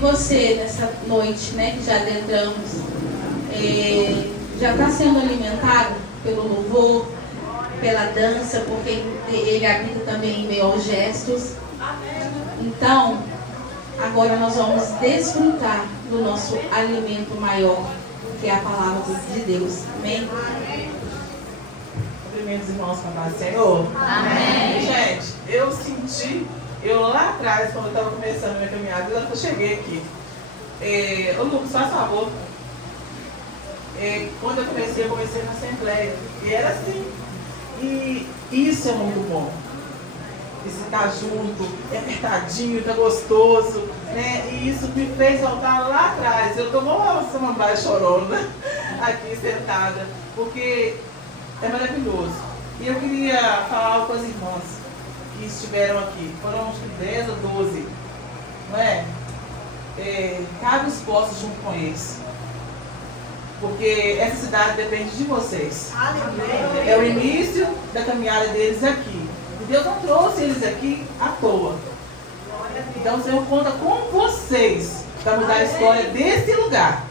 Você, nessa noite, né, que já adentramos, já está sendo alimentado pelo louvor, pela dança, porque ele habita também em meio aos gestos. Então, agora nós vamos desfrutar do nosso alimento maior, que é a palavra de Deus. Amém? Cumprimentos, irmãos, com a paz do Senhor. Amém. Gente, eu senti, lá atrás, quando eu estava começando a minha caminhada, eu cheguei aqui. Ô Lucas, faz favor. Quando eu comecei na Assembleia. E era assim. E isso é muito bom. Esse estar junto, é apertadinho, tá gostoso, né? E isso me fez voltar lá atrás. Eu tô uma samambaia chorona aqui sentada, porque é maravilhoso. E eu queria falar com as irmãs que estiveram aqui. Foram acho que 10 ou 12, não é? Cabe os postos junto com eles. Porque essa cidade depende de vocês. É o início da caminhada deles aqui. E Deus não trouxe eles aqui à toa. Então o Senhor conta com vocês para mudar a história desse lugar.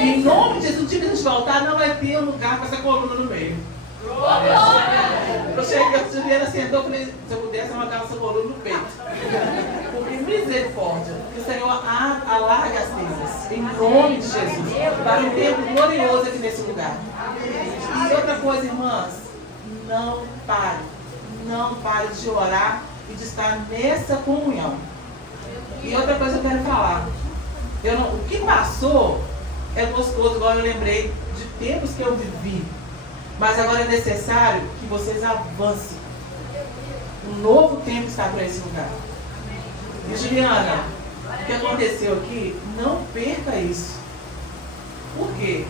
Em nome de Jesus, o dia que a gente voltar, não vai ter um lugar com essa coluna no meio. Eu cheguei, a Juliana sentou e falei, se eu pudesse, eu matava essa coluna no peito. Porque misericórdia, que o Senhor alarga as mesas, em nome de Jesus, para um tempo glorioso aqui nesse lugar. E outra coisa, irmãs, não pare de orar e de estar nessa comunhão. E outra coisa eu quero falar, o que passou é gostoso, agora eu lembrei de tempos que eu vivi. Mas agora é necessário que vocês avancem. Um novo tempo está para esse lugar. E Juliana, o que aconteceu aqui, não perca isso. Por quê?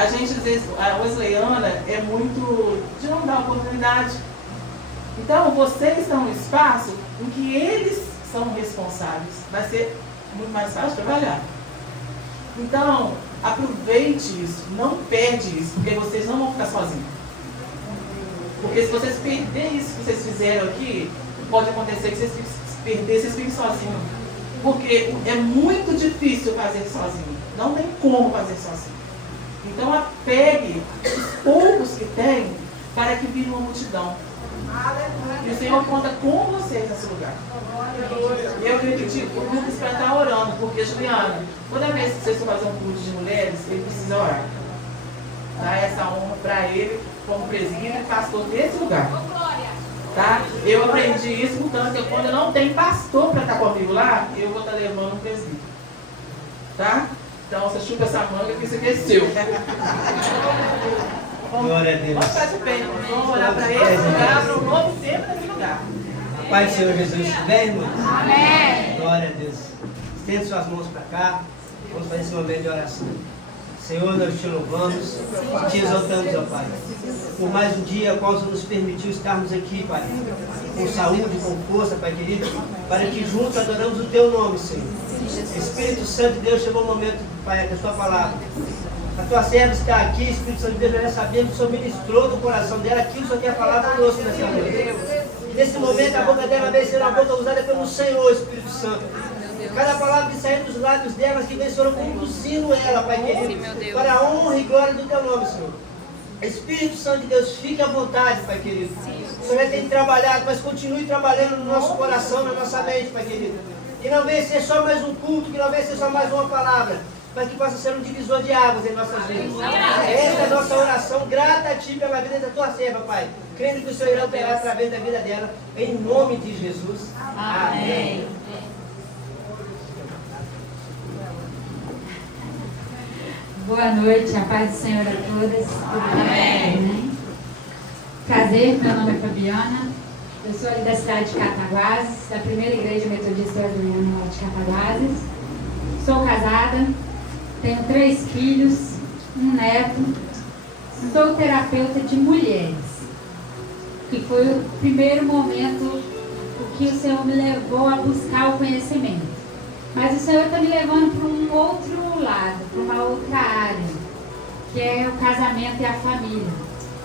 A gente, às vezes, a Wesleyana é muito de não dar oportunidade. Então, vocês estão no espaço em que eles são responsáveis. Vai ser muito mais fácil trabalhar. Então, aproveite isso, não perde isso, porque vocês não vão ficar sozinhos. Porque se vocês perderem isso que vocês fizeram aqui, pode acontecer que vocês fiquem sozinhos. Porque é muito difícil fazer sozinho. Não tem como fazer sozinho. Então apegue os poucos que tem para que vire uma multidão. E o Senhor conta com vocês nesse lugar. Eu queria pedir o Lucas para estar orando, porque, Juliana, toda vez que vocês for fazer um culto de mulheres, ele precisa orar. Dá essa honra para ele, como presbítero e pastor desse lugar. Tá? Eu aprendi isso, portanto, que quando eu não tenho pastor para estar comigo lá, eu vou estar levando um presbítero. Tá? Então você chupa essa manga que isso aqui é seu. Glória a Deus. Vamos ficar de pé, vamos orar para esse lugar, para um novo tempo nesse lugar. Pai do Senhor Jesus, bem, irmãos? Amém. Glória a Deus. Estende suas mãos para cá. Vamos fazer esse momento de oração. Senhor, nós te louvamos, te exaltamos, ó Pai, por mais um dia, qual nos permitiu estarmos aqui, Pai, com saúde, com força, Pai querido, para que juntos adoramos o Teu nome, Senhor. Espírito Santo de Deus, chegou o momento, Pai, da Sua palavra. A Tua serva está aqui, Espírito Santo de Deus, nós já sabemos que o Senhor ministrou no coração dela aquilo que o Senhor quer falar conosco nessa noite. E nesse momento, a boca dela vai ser uma boca usada pelo Senhor, Espírito Santo. Cada palavra que sair dos lábios dela, que vem, Senhor, conduzindo ela, Pai querido, para a honra e glória do Teu nome, Senhor. Espírito Santo de Deus, fique à vontade, Pai querido. O Senhor já tem trabalhado, mas continue trabalhando no nosso coração, na nossa mente, Pai querido. Que não venha ser só mais um culto, que não venha ser só mais uma palavra, mas que possa ser um divisor de águas em nossas vidas. Esta é a nossa oração, grata a Ti pela vida da Tua serva, Pai. Crendo que o Senhor irá operar através da vida dela, em nome de Jesus. Amém. Boa noite, a paz do Senhor a todas. Amém. Prazer, meu nome é Fabiana, eu sou ali da cidade de Cataguases, da primeira igreja metodista brasileira de Cataguases. Sou casada, tenho 3 filhos, um neto, sou terapeuta de mulheres, que foi o primeiro momento que o Senhor me levou a buscar o conhecimento. Mas o Senhor está me levando para um outro lado, para uma outra área, que é o casamento e a família,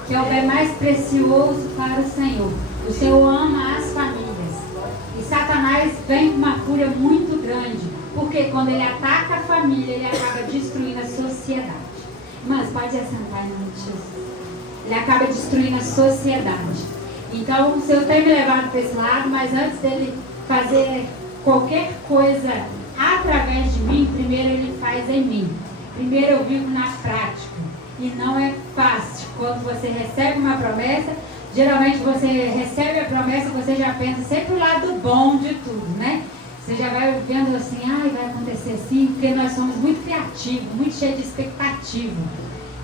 que é o bem mais precioso para o Senhor. O Senhor ama as famílias. E Satanás Satanás vem com uma fúria muito grande, porque quando ele ataca a família, ele acaba destruindo a sociedade. Mas pode assentar em nome de Jesus. Ele acaba destruindo a sociedade. Então, o Senhor tem me levado para esse lado, mas antes dele fazer qualquer coisa através de mim, primeiro ele faz em mim. Primeiro eu vivo na prática. E não é fácil. Quando você recebe uma promessa, geralmente você recebe a promessa, você já pensa sempre o lado bom de tudo, né? Você já vai vendo assim, vai acontecer assim, porque nós somos muito criativos, muito cheios de expectativa.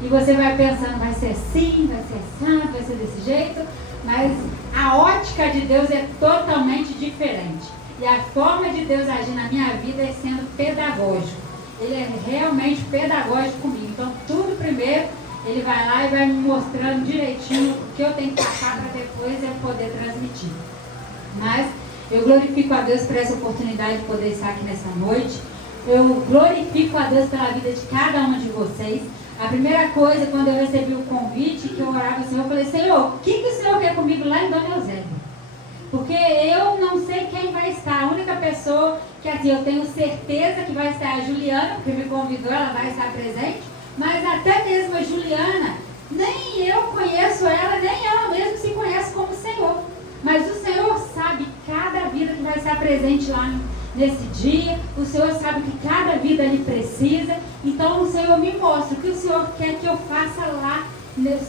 E você vai pensando, vai ser assim, vai ser assim, vai ser desse jeito, mas a ótica de Deus é totalmente diferente. E a forma de Deus agir na minha vida é sendo pedagógico. Ele é realmente pedagógico comigo. Então, tudo primeiro, ele vai lá e vai me mostrando direitinho o que eu tenho que passar para depois eu poder transmitir. Mas eu glorifico a Deus por essa oportunidade de poder estar aqui nessa noite. Eu glorifico a Deus pela vida de cada um de vocês. A primeira coisa, quando eu recebi o convite, que eu orava ao Senhor, eu falei, Senhor, o que o Senhor quer comigo lá em Dona Eusébia? Porque eu não sei quem vai estar. A única pessoa que assim, eu tenho certeza que vai estar a Juliana, porque me convidou, ela vai estar presente. Mas até mesmo a Juliana, nem eu conheço ela, nem ela mesma se conhece como Senhor. Mas o Senhor sabe cada vida que vai estar presente lá nesse dia. O Senhor sabe que cada vida lhe precisa. Então o Senhor me mostra o que o Senhor quer que eu faça lá,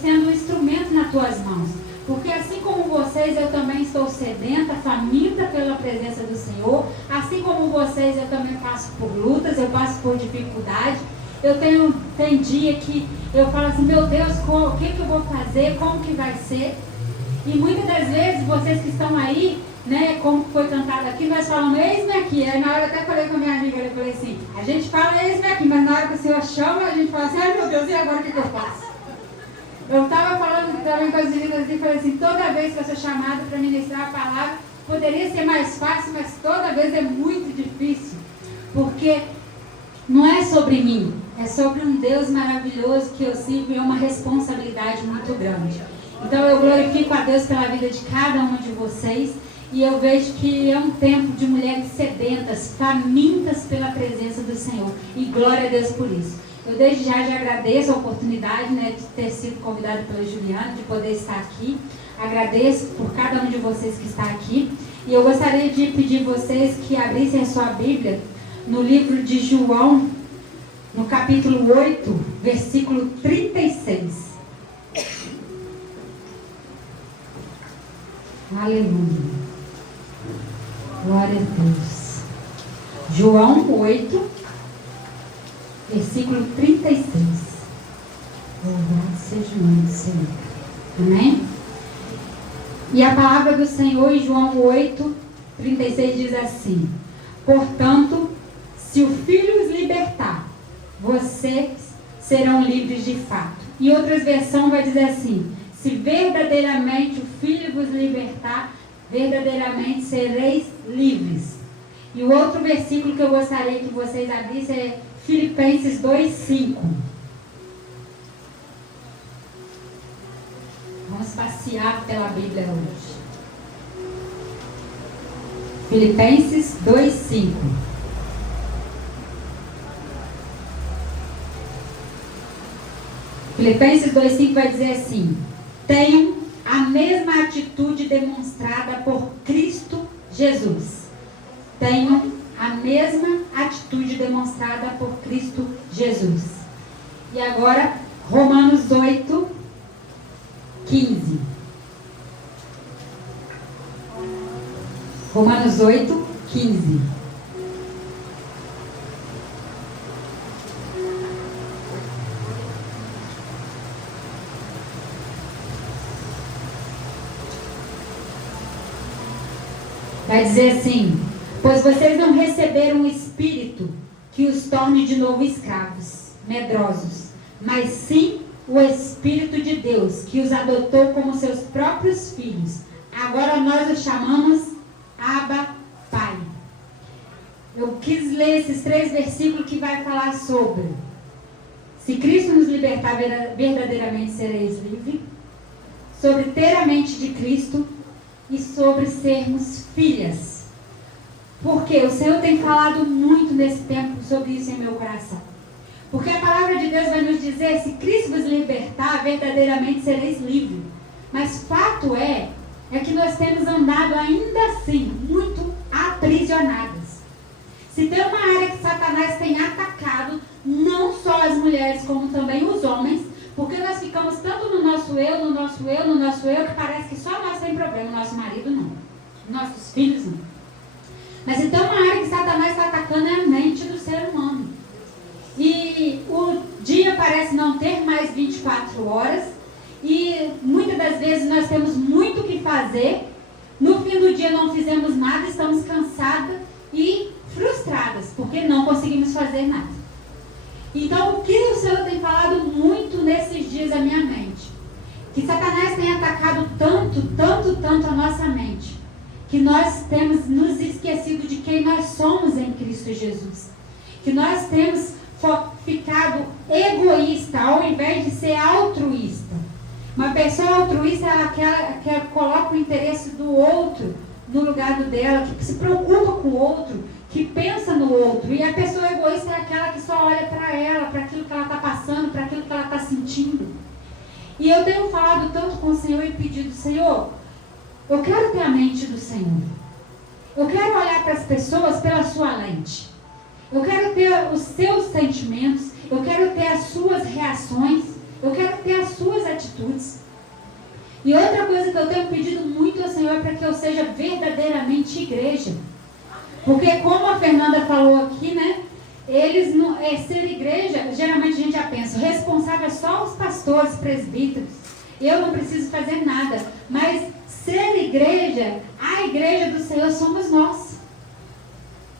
sendo um instrumento nas tuas mãos. Porque assim como vocês, eu também estou sedenta, faminta pela presença do Senhor. Assim como vocês, eu também passo por lutas, eu passo por dificuldade. Tem dia que eu falo assim, meu Deus, o que eu vou fazer, como que vai ser? E muitas das vezes, vocês que estão aí, né, como foi cantado aqui, nós falamos, eis-me aqui. Aí na hora eu até falei com a minha amiga, eu falei assim, a gente fala eis-me aqui, mas na hora que o Senhor chama, a gente fala assim, ai meu Deus, e agora o que eu faço? Eu estava falando também com as meninas e falei assim, toda vez que eu sou chamada para ministrar a palavra, poderia ser mais fácil, mas toda vez é muito difícil. Porque não é sobre mim, é sobre um Deus maravilhoso que eu sirvo e é uma responsabilidade muito grande. Então eu glorifico a Deus pela vida de cada um de vocês e eu vejo que é um tempo de mulheres sedentas, famintas pela presença do Senhor. E glória a Deus por isso. Eu desde já agradeço a oportunidade, né, de ter sido convidada pela Juliana, de poder estar aqui. Agradeço por cada um de vocês que está aqui. E eu gostaria de pedir vocês que abrissem a sua Bíblia no livro de João, no capítulo 8, versículo 36. Aleluia. Glória a Deus. João 8, versículo 36. Louvado seja o nome do Senhor. Amém? E a palavra do Senhor em João 8, 36 diz assim: portanto, se o Filho os libertar, vocês serão livres de fato. E outras versões vai dizer assim: se verdadeiramente o Filho vos libertar, verdadeiramente sereis livres. E o outro versículo que eu gostaria que vocês abrissem é Filipenses 2:5. Vamos passear pela Bíblia hoje. Filipenses 2:5. Filipenses 2:5 vai dizer assim: tenham a mesma atitude demonstrada por Cristo Jesus. Tenham a mesma atitude demonstrada por Cristo Jesus. E agora, Romanos 8, 15. Romanos 8, 15. Vai dizer assim: pois vocês não receberam um espírito que os torne de novo escravos, medrosos, mas sim o Espírito de Deus, que os adotou como seus próprios filhos. Agora nós os chamamos Abba, Pai. Eu quis ler esses 3 versículos que vai falar sobre: se Cristo nos libertar, verdadeiramente sereis livres, sobre ter a mente de Cristo e sobre sermos filhas. Porque o Senhor tem falado muito nesse tempo sobre isso em meu coração. Porque a palavra de Deus vai nos dizer: se Cristo vos libertar, verdadeiramente sereis livres. Mas fato é que nós temos andado ainda assim, muito aprisionadas. Se tem uma área que Satanás tem atacado, não só as mulheres, como também os homens, porque nós ficamos tanto no nosso eu, que parece que só nós tem problema, o nosso marido não, nossos filhos não. Mas então uma área que Satanás está atacando é a mente do ser humano. E o dia parece não ter mais 24 horas, e muitas das vezes nós temos muito o que fazer, no fim do dia não fizemos nada, estamos cansadas e frustradas, porque não conseguimos fazer nada. Então, o que o Senhor tem falado muito nesses dias à minha mente? Que Satanás tem atacado tanto a nossa mente, que nós temos nos esquecido de quem nós somos em Cristo Jesus. Que nós temos ficado egoísta, ao invés de ser altruísta. Uma pessoa altruísta é aquela que coloca o interesse do outro no lugar do dela, que se preocupa com o outro, que pensa no outro. E a pessoa egoísta é aquela que só olha para ela, para aquilo que ela está passando, para aquilo que ela está sentindo. E eu tenho falado tanto com o Senhor e pedido: Senhor, eu quero ter a mente do Senhor. Eu quero olhar para as pessoas pela sua lente. Eu quero ter os seus sentimentos. Eu quero ter as suas reações. Eu quero ter as suas atitudes. E outra coisa que eu tenho pedido muito ao Senhor é para que eu seja verdadeiramente igreja. Porque como a Fernanda falou aqui, né? Eles não, ser igreja, geralmente a gente já pensa, o responsável é só os pastores, presbíteros. Eu não preciso fazer nada. Mas ser igreja, a igreja do Senhor somos nós.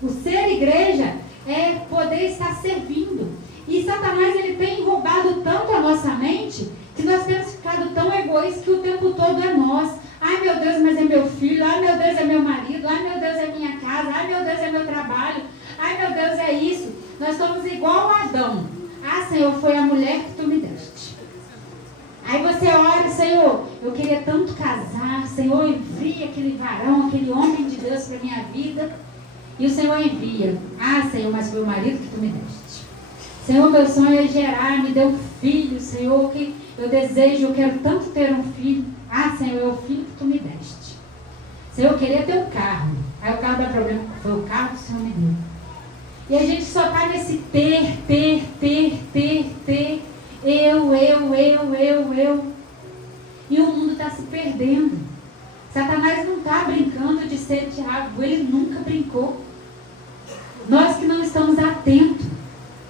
O ser igreja é poder estar servindo. E Satanás, ele tem roubado tanto a nossa mente, que nós temos ficado tão egoístas que o tempo todo é nós. Ai meu Deus, mas é meu filho. Ai meu Deus, é meu marido. Ai meu Deus, é minha casa. Ai meu Deus, é meu trabalho. Ai meu Deus, é isso. Nós somos igual a Adão. Ah, Senhor, foi a mulher que tu me deste. Aí você ora: Senhor, eu queria tanto casar. Senhor, envia aquele varão, aquele homem de Deus para minha vida. E o Senhor envia: ah, Senhor, mas foi o marido que tu me deste. Senhor, meu sonho é gerar, me dê um filho. Senhor, que eu desejo, eu quero tanto ter um filho. Ah, Senhor, é o filho que tu me deste. Senhor, eu queria ter um carro. Aí o carro dá problema. Foi o carro que o Senhor me deu. E a gente só está nesse ter. Eu. E o mundo está se perdendo. Satanás não está brincando de ser diabo. Ele nunca brincou. Nós que não estamos atentos.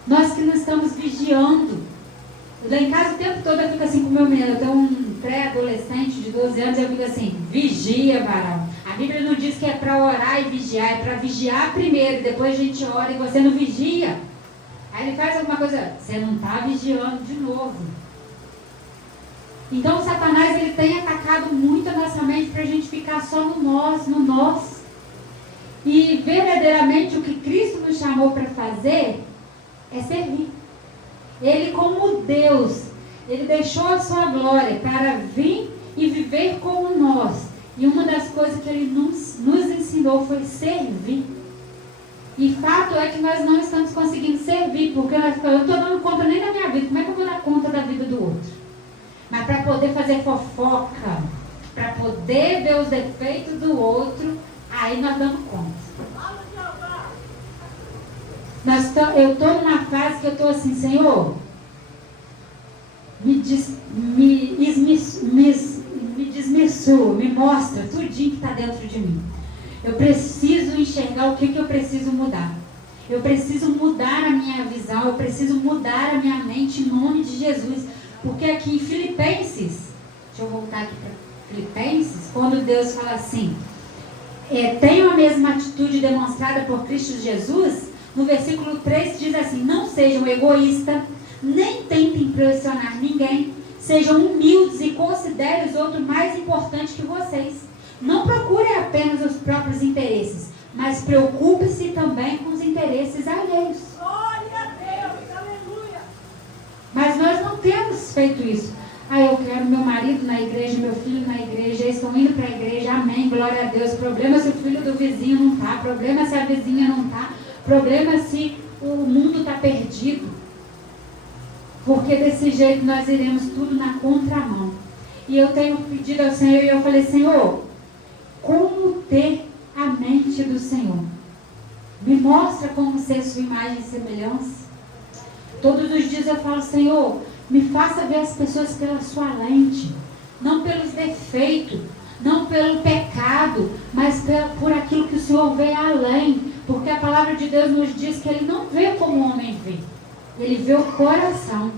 Nós que não estamos vigiando. Lá em casa o tempo todo eu fico assim com o meu menino. Eu tenho um pré-adolescente de 12 anos. Eu fico assim: vigia, varão. A Bíblia não diz que é para orar e vigiar. É para vigiar primeiro, depois a gente ora e você não vigia. Aí ele faz alguma coisa: você não está vigiando de novo. Então Satanás, ele tem atacado muito a nossa mente para a gente ficar só no nós. E verdadeiramente o que Cristo nos chamou para fazer é servir. Ele, como Deus, ele deixou a sua glória para vir e viver como nós. E uma das coisas que ele nos ensinou foi servir. E fato é que nós não estamos conseguindo servir, porque eu não estou dando conta nem da minha vida. Como é que eu vou dar conta da vida do outro? Mas para poder fazer fofoca, para poder ver os defeitos do outro, aí nós damos conta. Eu estou numa fase que eu estou assim: Senhor, me desmissura, me mostra tudinho que está dentro de mim. Eu preciso enxergar o que eu preciso mudar. Eu preciso mudar a minha visão, eu preciso mudar a minha mente em nome de Jesus. Porque aqui em Filipenses, deixa eu voltar aqui para Filipenses, quando Deus fala assim, tenham a mesma atitude demonstrada por Cristo Jesus, no versículo 3 diz assim: não sejam egoístas, nem tentem impressionar ninguém, sejam humildes e considerem os outros mais importantes que vocês. Não procurem apenas os próprios interesses, mas preocupe-se também com os interesses alheios. Glória a Deus, aleluia! Mas nós não temos feito isso. Eu quero meu marido na igreja, meu filho na igreja, eles estão indo para a igreja, amém, glória a Deus. Problema se o filho do vizinho não está, problema se a vizinha não está, problema se o mundo está perdido. Porque desse jeito nós iremos tudo na contramão. E eu tenho pedido ao Senhor, e eu falei, Senhor, como ter a mente do Senhor? Me mostra como ser sua imagem e semelhança. Todos os dias eu falo, Senhor, me faça ver as pessoas pela sua lente, não pelos defeitos, não pelo pecado, mas por aquilo que o Senhor vê além. Porque a palavra de Deus nos diz que Ele não vê como o homem vê, Ele vê o coração.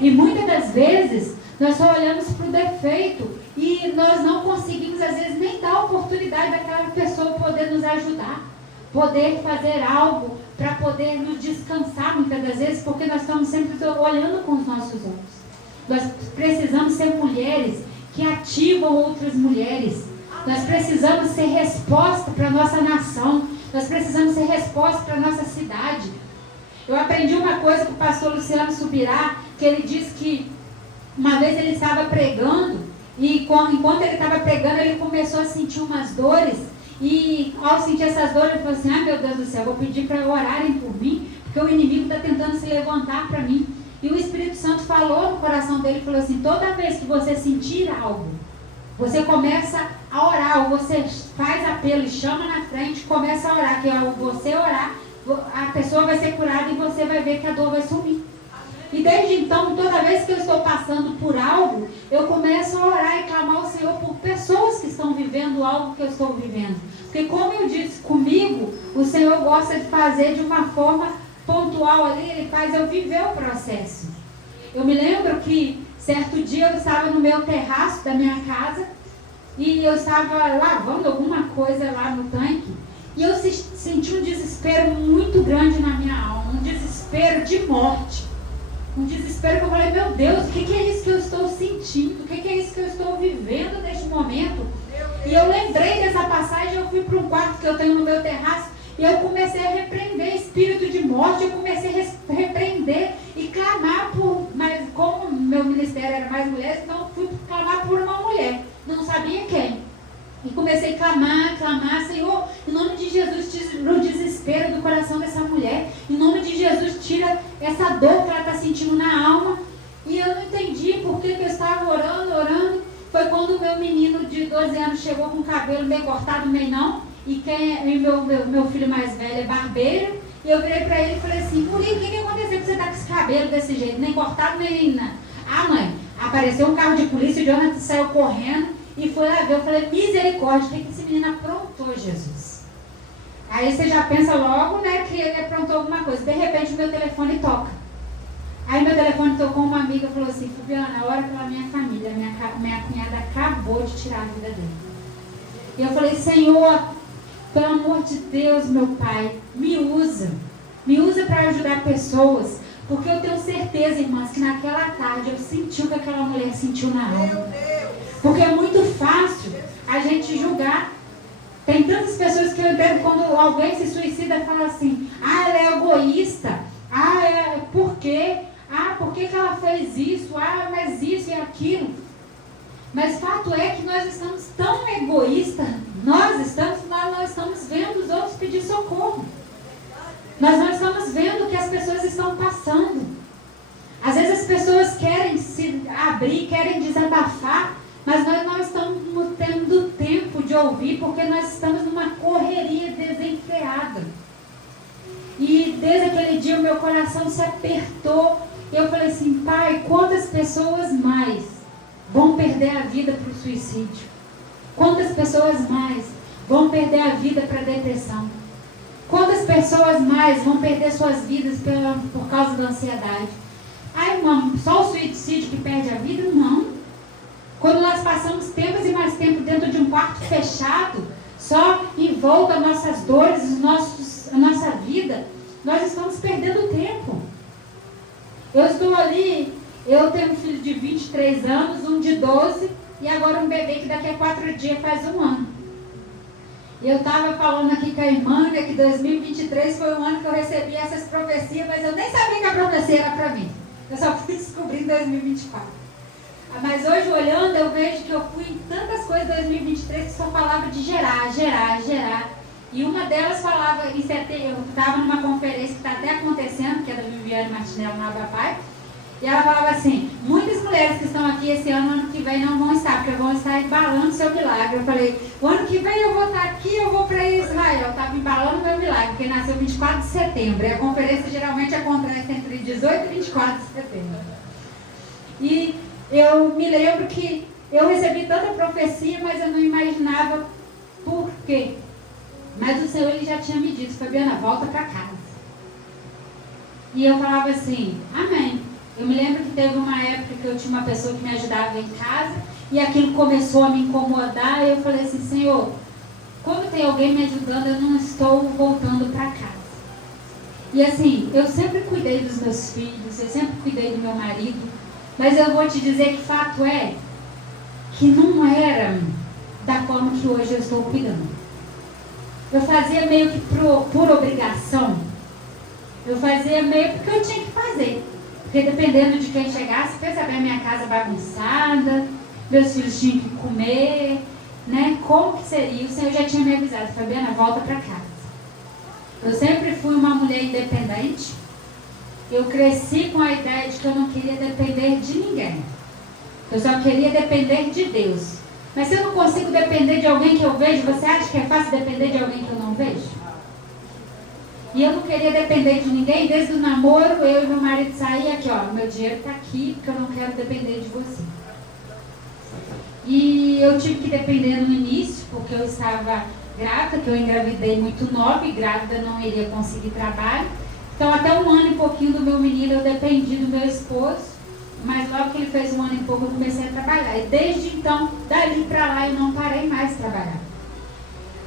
E muitas das vezes nós só olhamos para o defeito e nós não conseguimos às vezes nem dar a oportunidade daquela pessoa poder nos ajudar, poder fazer algo para poder nos descansar muitas das vezes, porque nós estamos sempre olhando com os nossos olhos. Nós precisamos ser mulheres que ativam outras mulheres. Nós precisamos ser resposta para a nossa nação. Nós precisamos ser resposta para a nossa cidade. Eu aprendi uma coisa com o pastor Luciano Subirá, que ele disse que uma vez ele estava pregando, e enquanto ele estava pregando, ele começou a sentir umas dores, e ao sentir essas dores, ele falou assim, meu Deus do céu, vou pedir para orarem por mim, porque o inimigo está tentando se levantar para mim. E o Espírito Santo falou no coração dele, falou assim, toda vez que você sentir algo, você começa a orar, ou você faz apelo e chama na frente, começa a orar, que ao você orar, a pessoa vai ser curada e você vai ver que a dor vai sumir. E desde então, toda vez que eu estou passando por algo, eu começo a orar e clamar ao Senhor por pessoas que estão vivendo algo que eu estou vivendo. Porque como eu disse, comigo, o Senhor gosta de fazer de uma forma pontual ali, Ele faz eu viver o processo. Eu me lembro que certo dia eu estava no meu terraço da minha casa e eu estava lavando alguma coisa lá no tanque e eu senti um desespero muito grande na minha alma, um desespero de morte. Um desespero que eu falei, meu Deus, o que é isso que eu estou sentindo? O que é isso que eu estou vivendo neste momento? E eu lembrei dessa passagem, eu fui para um quarto que eu tenho no meu terraço e eu comecei a repreender espírito de morte, eu comecei a repreender e clamar por, mas como meu ministério era mais mulheres, então eu fui clamar por uma mulher, não sabia quem. E comecei a clamar, Senhor, em nome de Jesus, tira o desespero do coração dessa mulher. Em nome de Jesus, tira essa dor que ela está sentindo na alma. E eu não entendi por que eu estava orando. Foi quando o meu menino de 12 anos chegou com o cabelo meio cortado, meio não. E meu filho mais velho é barbeiro. E eu virei para ele e falei assim, Murilo, o que aconteceu que você está com esse cabelo desse jeito? Nem cortado, nem nada. Ah, mãe, apareceu um carro de polícia, o Jonathan saiu correndo. E foi lá ver, eu falei, misericórdia, o que esse menino aprontou, Jesus? Aí você já pensa logo, né, que ele aprontou alguma coisa. De repente o meu telefone toca. Aí meu telefone tocou, uma amiga falou assim, Fabiana, ora pela minha família, minha cunhada acabou de tirar a vida dele. E eu falei, Senhor, pelo amor de Deus, meu Pai, me usa para ajudar pessoas. Porque eu tenho certeza, irmãs, que naquela tarde eu senti o que aquela mulher sentiu na alma. Porque é muito fácil a gente julgar. Tem tantas pessoas que eu entendo quando alguém se suicida e fala assim, ela é egoísta, por quê? Por que ela fez isso? Mas isso e aquilo. Mas fato é que nós estamos tão egoístas, nós não estamos vendo os outros pedir socorro. Nós não estamos vendo o que as pessoas estão passando. Às vezes as pessoas querem se abrir, querem desabafar, mas nós não estamos tendo tempo de ouvir, porque nós estamos numa correria desenfreada. E desde aquele dia o meu coração se apertou. E eu falei assim, Pai, quantas pessoas mais vão perder a vida para o suicídio? Quantas pessoas mais vão perder a vida para a depressão? Quantas pessoas mais vão perder suas vidas por causa da ansiedade? Irmão, só o suicídio que perde a vida? Não. Quando nós passamos tempos e mais tempo dentro de um quarto fechado, só envolta as nossas dores, a nossa vida, nós estamos perdendo tempo. Eu estou ali, eu tenho um filho de 23 anos, um de 12, e agora um bebê que daqui a 4 dias faz 1 ano. E eu estava falando aqui com a irmã, né, que 2023 foi o ano que eu recebi essas profecias, mas eu nem sabia que a profecia era para mim. Eu só fui descobrir em 2024. Mas hoje, olhando, eu vejo que eu fui em tantas coisas em 2023 que só falava de gerar. E uma delas falava, eu estava numa conferência que está até acontecendo, que é da Viviane Martinello no Abapai, e ela falava assim, muitas mulheres que estão aqui esse ano que vem não vão estar, porque vão estar embalando seu milagre. Eu falei, o ano que vem eu vou estar aqui, eu vou para Israel. Eu estava embalando meu milagre, porque nasceu 24 de setembro, e a conferência geralmente acontece entre 18 e 24 de setembro. E eu me lembro que eu recebi tanta profecia, mas eu não imaginava por quê. Mas o Senhor ele já tinha me dito, Fabiana, volta para casa. E eu falava assim, amém. Eu me lembro que teve uma época que eu tinha uma pessoa que me ajudava em casa e aquilo começou a me incomodar e eu falei assim, Senhor, quando tem alguém me ajudando, eu não estou voltando para casa. E assim, eu sempre cuidei dos meus filhos, eu sempre cuidei do meu marido, mas eu vou te dizer que fato é que não era da forma que hoje eu estou cuidando. Eu fazia meio que por obrigação. Eu fazia meio porque eu tinha que fazer. Porque dependendo de quem chegasse, pensa bem, minha casa bagunçada, meus filhos tinham que comer, né? Como que seria? O Senhor já tinha me avisado, Fabiana, volta para casa. Eu sempre fui uma mulher independente. Eu cresci com a ideia de que eu não queria depender de ninguém. Eu só queria depender de Deus. Mas se eu não consigo depender de alguém que eu vejo, você acha que é fácil depender de alguém que eu não vejo? E eu não queria depender de ninguém. Desde o namoro, eu e meu marido saíam aqui, ó, meu dinheiro está aqui, porque eu não quero depender de você. E eu tive que depender no início, porque eu estava grávida, que eu engravidei muito nova, e grávida não iria conseguir trabalho. Então até 1 ano e pouquinho do meu menino eu dependi do meu esposo. Mas logo que ele fez 1 ano e pouco eu comecei a trabalhar. E desde então, dali para lá, eu não parei mais de trabalhar.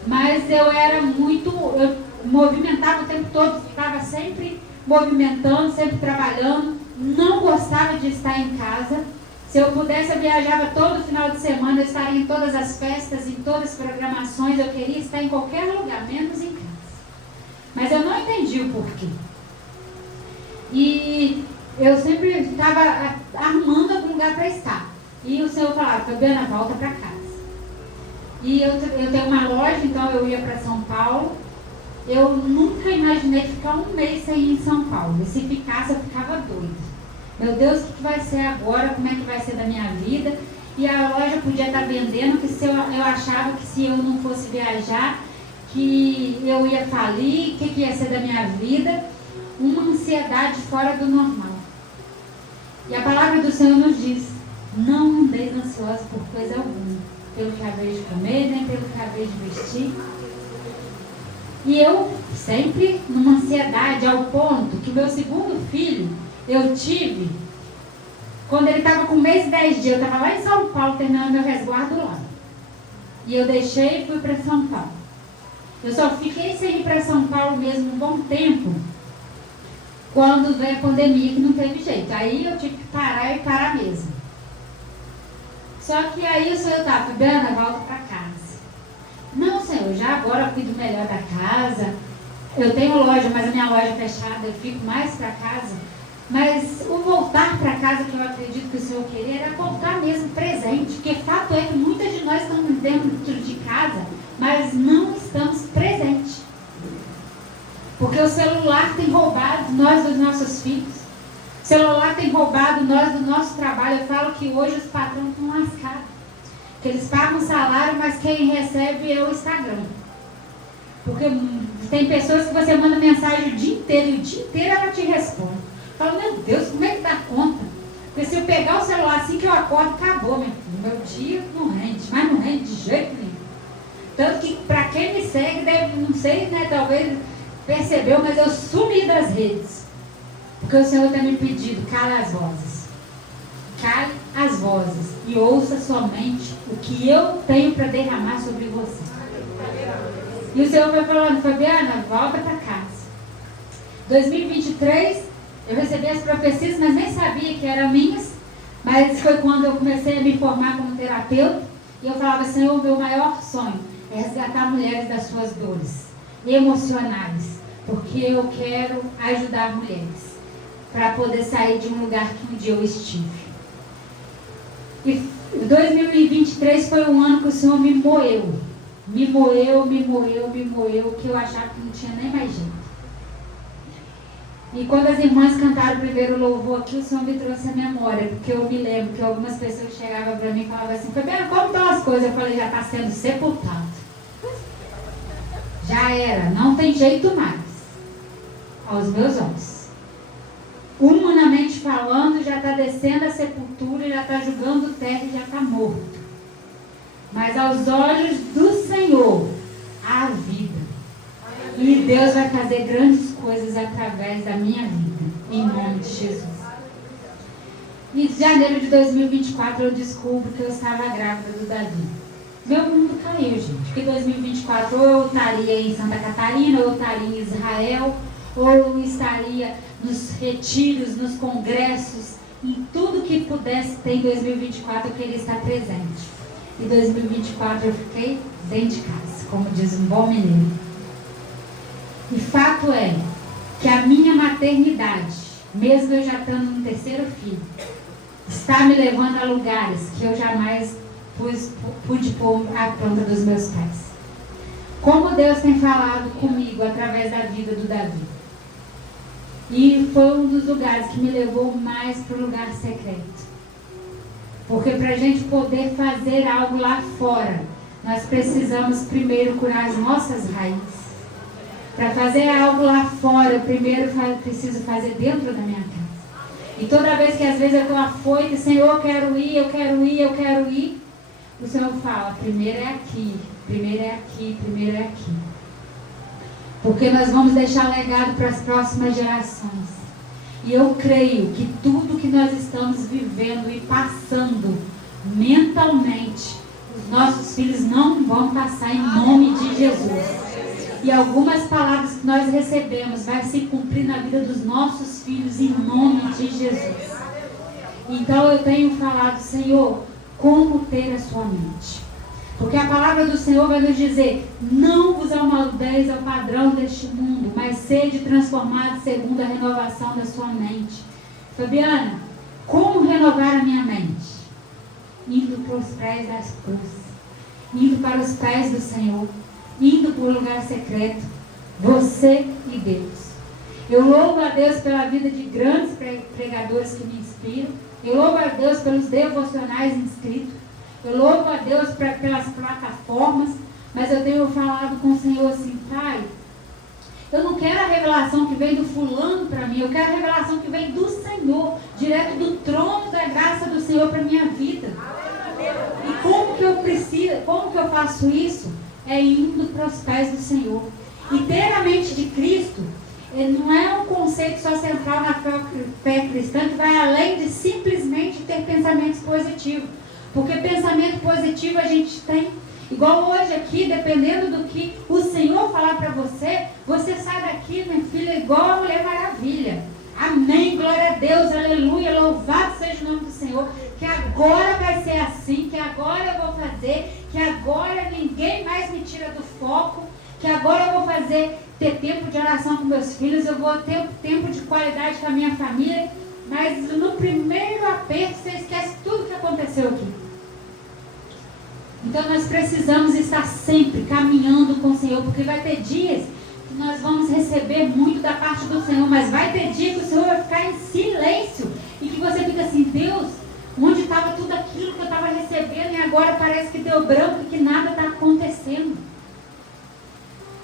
Mas eu era muito... Eu movimentava o tempo todo, estava sempre movimentando, sempre trabalhando. Não gostava de estar em casa. Se eu pudesse, eu viajava todo final de semana. Eu estaria em todas as festas, em todas as programações. Eu queria estar em qualquer lugar, menos em casa. Mas eu não entendi o porquê. E... eu sempre estava arrumando algum lugar para estar. E o Senhor falava, Fabiana, volta para casa. E eu tenho uma loja, então eu ia para São Paulo. Eu nunca imaginei ficar 1 mês sem ir em São Paulo. E se ficasse, eu ficava doida. Meu Deus, o que vai ser agora? Como é que vai ser da minha vida? E a loja podia estar vendendo, que se eu achava que se eu não fosse viajar, que eu ia falir, o que ia ser da minha vida. Uma ansiedade fora do normal. E a palavra do Senhor nos diz, não andeis ansiosos por coisa alguma, pelo que haveis de comer, nem pelo que haveis de vestir. E eu sempre numa ansiedade, ao ponto que o meu segundo filho, eu tive, quando ele estava com 1 mês e 10 dias, eu estava lá em São Paulo, terminando meu resguardo lá. E eu deixei e fui para São Paulo. Eu só fiquei sem ir para São Paulo mesmo um bom tempo, quando veio a pandemia, que não teve jeito. Aí eu tive que parar e parar mesmo. Só que aí o Senhor estava, Fabiana, volta para casa. Não, Senhor, já agora eu cuido melhor da casa. Eu tenho loja, mas a minha loja é fechada, eu fico mais para casa. Mas o voltar para casa, que eu acredito que o Senhor queria, era voltar mesmo presente. Porque fato é que muitas de nós estamos dentro de casa, mas não estamos presentes. Porque o celular tem roubado nós dos nossos filhos. O celular tem roubado nós do nosso trabalho. Eu falo que hoje os patrões estão lascados. Que eles pagam salário, mas quem recebe é o Instagram. Porque tem pessoas que você manda mensagem o dia inteiro, e o dia inteiro ela te responde. Eu falo, meu Deus, como é que dá conta? Porque se eu pegar o celular assim que eu acordo, acabou, meu filho. Meu dia não rende, mas não rende de jeito nenhum. Tanto que para quem me segue, deve, não sei, né, talvez percebeu, mas eu sumi das redes. Porque o Senhor tem me pedido, cala as vozes. Cale as vozes e ouça somente o que eu tenho para derramar sobre você. E o Senhor vai falando, Fabiana, volta para casa. 2023, eu recebi as profecias, mas nem sabia que eram minhas. Mas foi quando eu comecei a me formar como terapeuta. E eu falava, Senhor, o meu maior sonho é resgatar mulheres das suas dores emocionais. Porque eu quero ajudar mulheres para poder sair de um lugar que um dia eu estive. E 2023 foi um ano que o Senhor me moeu. Me moeu, que eu achava que não tinha nem mais jeito. E quando as irmãs cantaram o primeiro louvor aqui, o Senhor me trouxe a memória, porque eu me lembro que algumas pessoas chegavam para mim e falavam assim, Fabiana, como estão as coisas? Eu falei, já está sendo sepultado. Já era, não tem jeito mais. Aos meus olhos. Humanamente falando, já está descendo a sepultura, já está julgando terra e já está morto. Mas aos olhos do Senhor, há vida. E Deus vai fazer grandes coisas através da minha vida, em nome de Jesus. E em janeiro de 2024 eu descubro que eu estava grávida do Davi. Meu mundo caiu, gente. Porque em 2024 ou eu estaria em Santa Catarina, ou eu estaria em Israel, ou eu estaria nos retiros, nos congressos, em tudo que pudesse ter em 2024 eu queria estar presente. Em 2024 eu fiquei dentro de casa, como diz um bom mineiro. E fato é que a minha maternidade, mesmo eu já estando no terceiro filho, está me levando a lugares que eu jamais pude pôr a planta dos meus pés. Como Deus tem falado comigo através da vida do Davi. E foi um dos lugares que me levou mais para o lugar secreto. Porque para a gente poder fazer algo lá fora, nós precisamos primeiro curar as nossas raízes. Para fazer algo lá fora, primeiro preciso fazer dentro da minha casa. E toda vez que às vezes eu estou afoita, Senhor, eu quero ir, o Senhor fala, primeiro é aqui. Porque nós vamos deixar legado para as próximas gerações. E eu creio que tudo que nós estamos vivendo e passando mentalmente, os nossos filhos não vão passar em nome de Jesus. E algumas palavras que nós recebemos vai se cumprir na vida dos nossos filhos em nome de Jesus. Então eu tenho falado, Senhor, como ter a sua mente. Porque a palavra do Senhor vai nos dizer, não vos amoldeis ao padrão deste mundo, mas sede transformados segundo a renovação da sua mente. Fabiana, como renovar a minha mente? Indo para os pés das cruzes, indo para os pés do Senhor, indo para o lugar secreto, você e Deus. Eu louvo a Deus pela vida de grandes pregadores que me inspiram. Eu louvo a Deus pelos devocionais inscritos. Eu louvo a Deus pelas plataformas. Mas eu tenho falado com o Senhor assim, Pai, eu não quero a revelação que vem do fulano para mim. Eu quero a revelação que vem do Senhor, direto do trono da graça do Senhor para a minha vida. E como que eu faço isso? É indo para os pés do Senhor. E ter a mente de Cristo não é um conceito só central na fé cristã que vai além de simplesmente ter pensamentos positivos. Porque pensamento positivo a gente tem. Igual hoje aqui, dependendo do que o Senhor falar para você, você sai daqui, minha filha, igual a Mulher Maravilha. Amém, glória a Deus, aleluia, louvado seja o nome do Senhor. Que agora vai ser assim, que agora eu vou fazer, que agora ninguém mais me tira do foco, que agora eu vou ter tempo de oração com meus filhos, eu vou ter tempo de qualidade com a minha família, mas no primeiro aperto você esquece tudo que aconteceu aqui. Então nós precisamos estar sempre caminhando com o Senhor, porque vai ter dias que nós vamos receber muito da parte do Senhor, mas vai ter dia que o Senhor vai ficar em silêncio e que você fica assim, Deus, onde estava tudo aquilo que eu estava recebendo e agora parece que deu branco e que nada está acontecendo.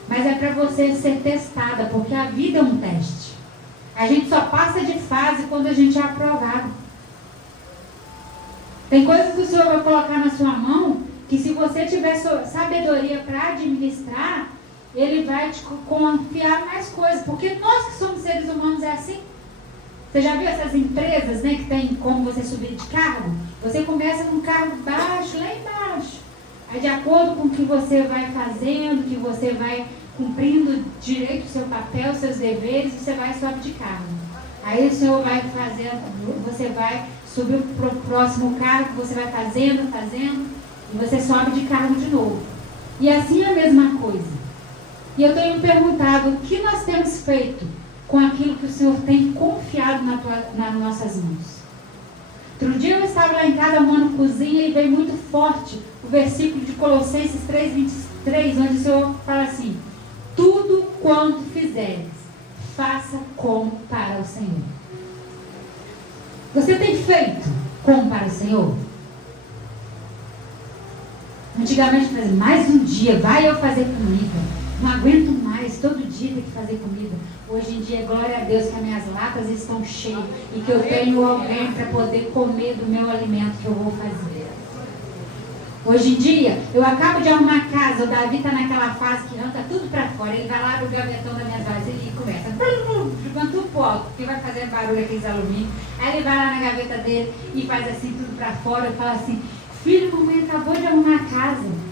Mas é para você ser testada, porque a vida é um teste. A gente só passa de fase quando a gente é aprovado. Tem coisas que o Senhor vai colocar na sua mão que se você tiver sabedoria para administrar, Ele vai te confiar mais coisas. Porque nós que somos seres humanos é assim. Você já viu essas empresas, né, que tem como você subir de cargo? Você começa com um cargo baixo, lá embaixo. Aí de acordo com o que você vai fazendo, que você vai cumprindo direito o seu papel, os seus deveres, você vai subir de cargo. Aí o Senhor vai fazendo, você vai subir para o próximo cargo, você vai fazendo, e você sobe de cargo de novo. E assim é a mesma coisa. E eu tenho me perguntado o que nós temos feito com aquilo que o Senhor tem confiado nas nossas mãos. Outro dia eu estava lá em casa arrumando cozinha e veio muito forte o versículo de Colossenses 3:23, onde o Senhor fala assim: tudo quanto fizeres, faça como para o Senhor. Você tem feito como para o Senhor? Antigamente eu fazia, mais um dia, vai eu fazer comida. Não aguento mais, todo dia ter que fazer comida. Hoje em dia, glória a Deus, que as minhas latas estão cheias e que eu tenho alguém para poder comer do meu alimento que eu vou fazer. Hoje em dia, eu acabo de arrumar a casa, o Davi está naquela fase que arranca tudo para fora. Ele vai lá no gavetão das minhas vasilhas e começa, jogando tudo pro alto, porque vai fazer barulho aqueles alumínio. Aí ele vai lá na gaveta dele e faz assim, tudo para fora, e fala assim: filho, mamãe acabou de arrumar a casa.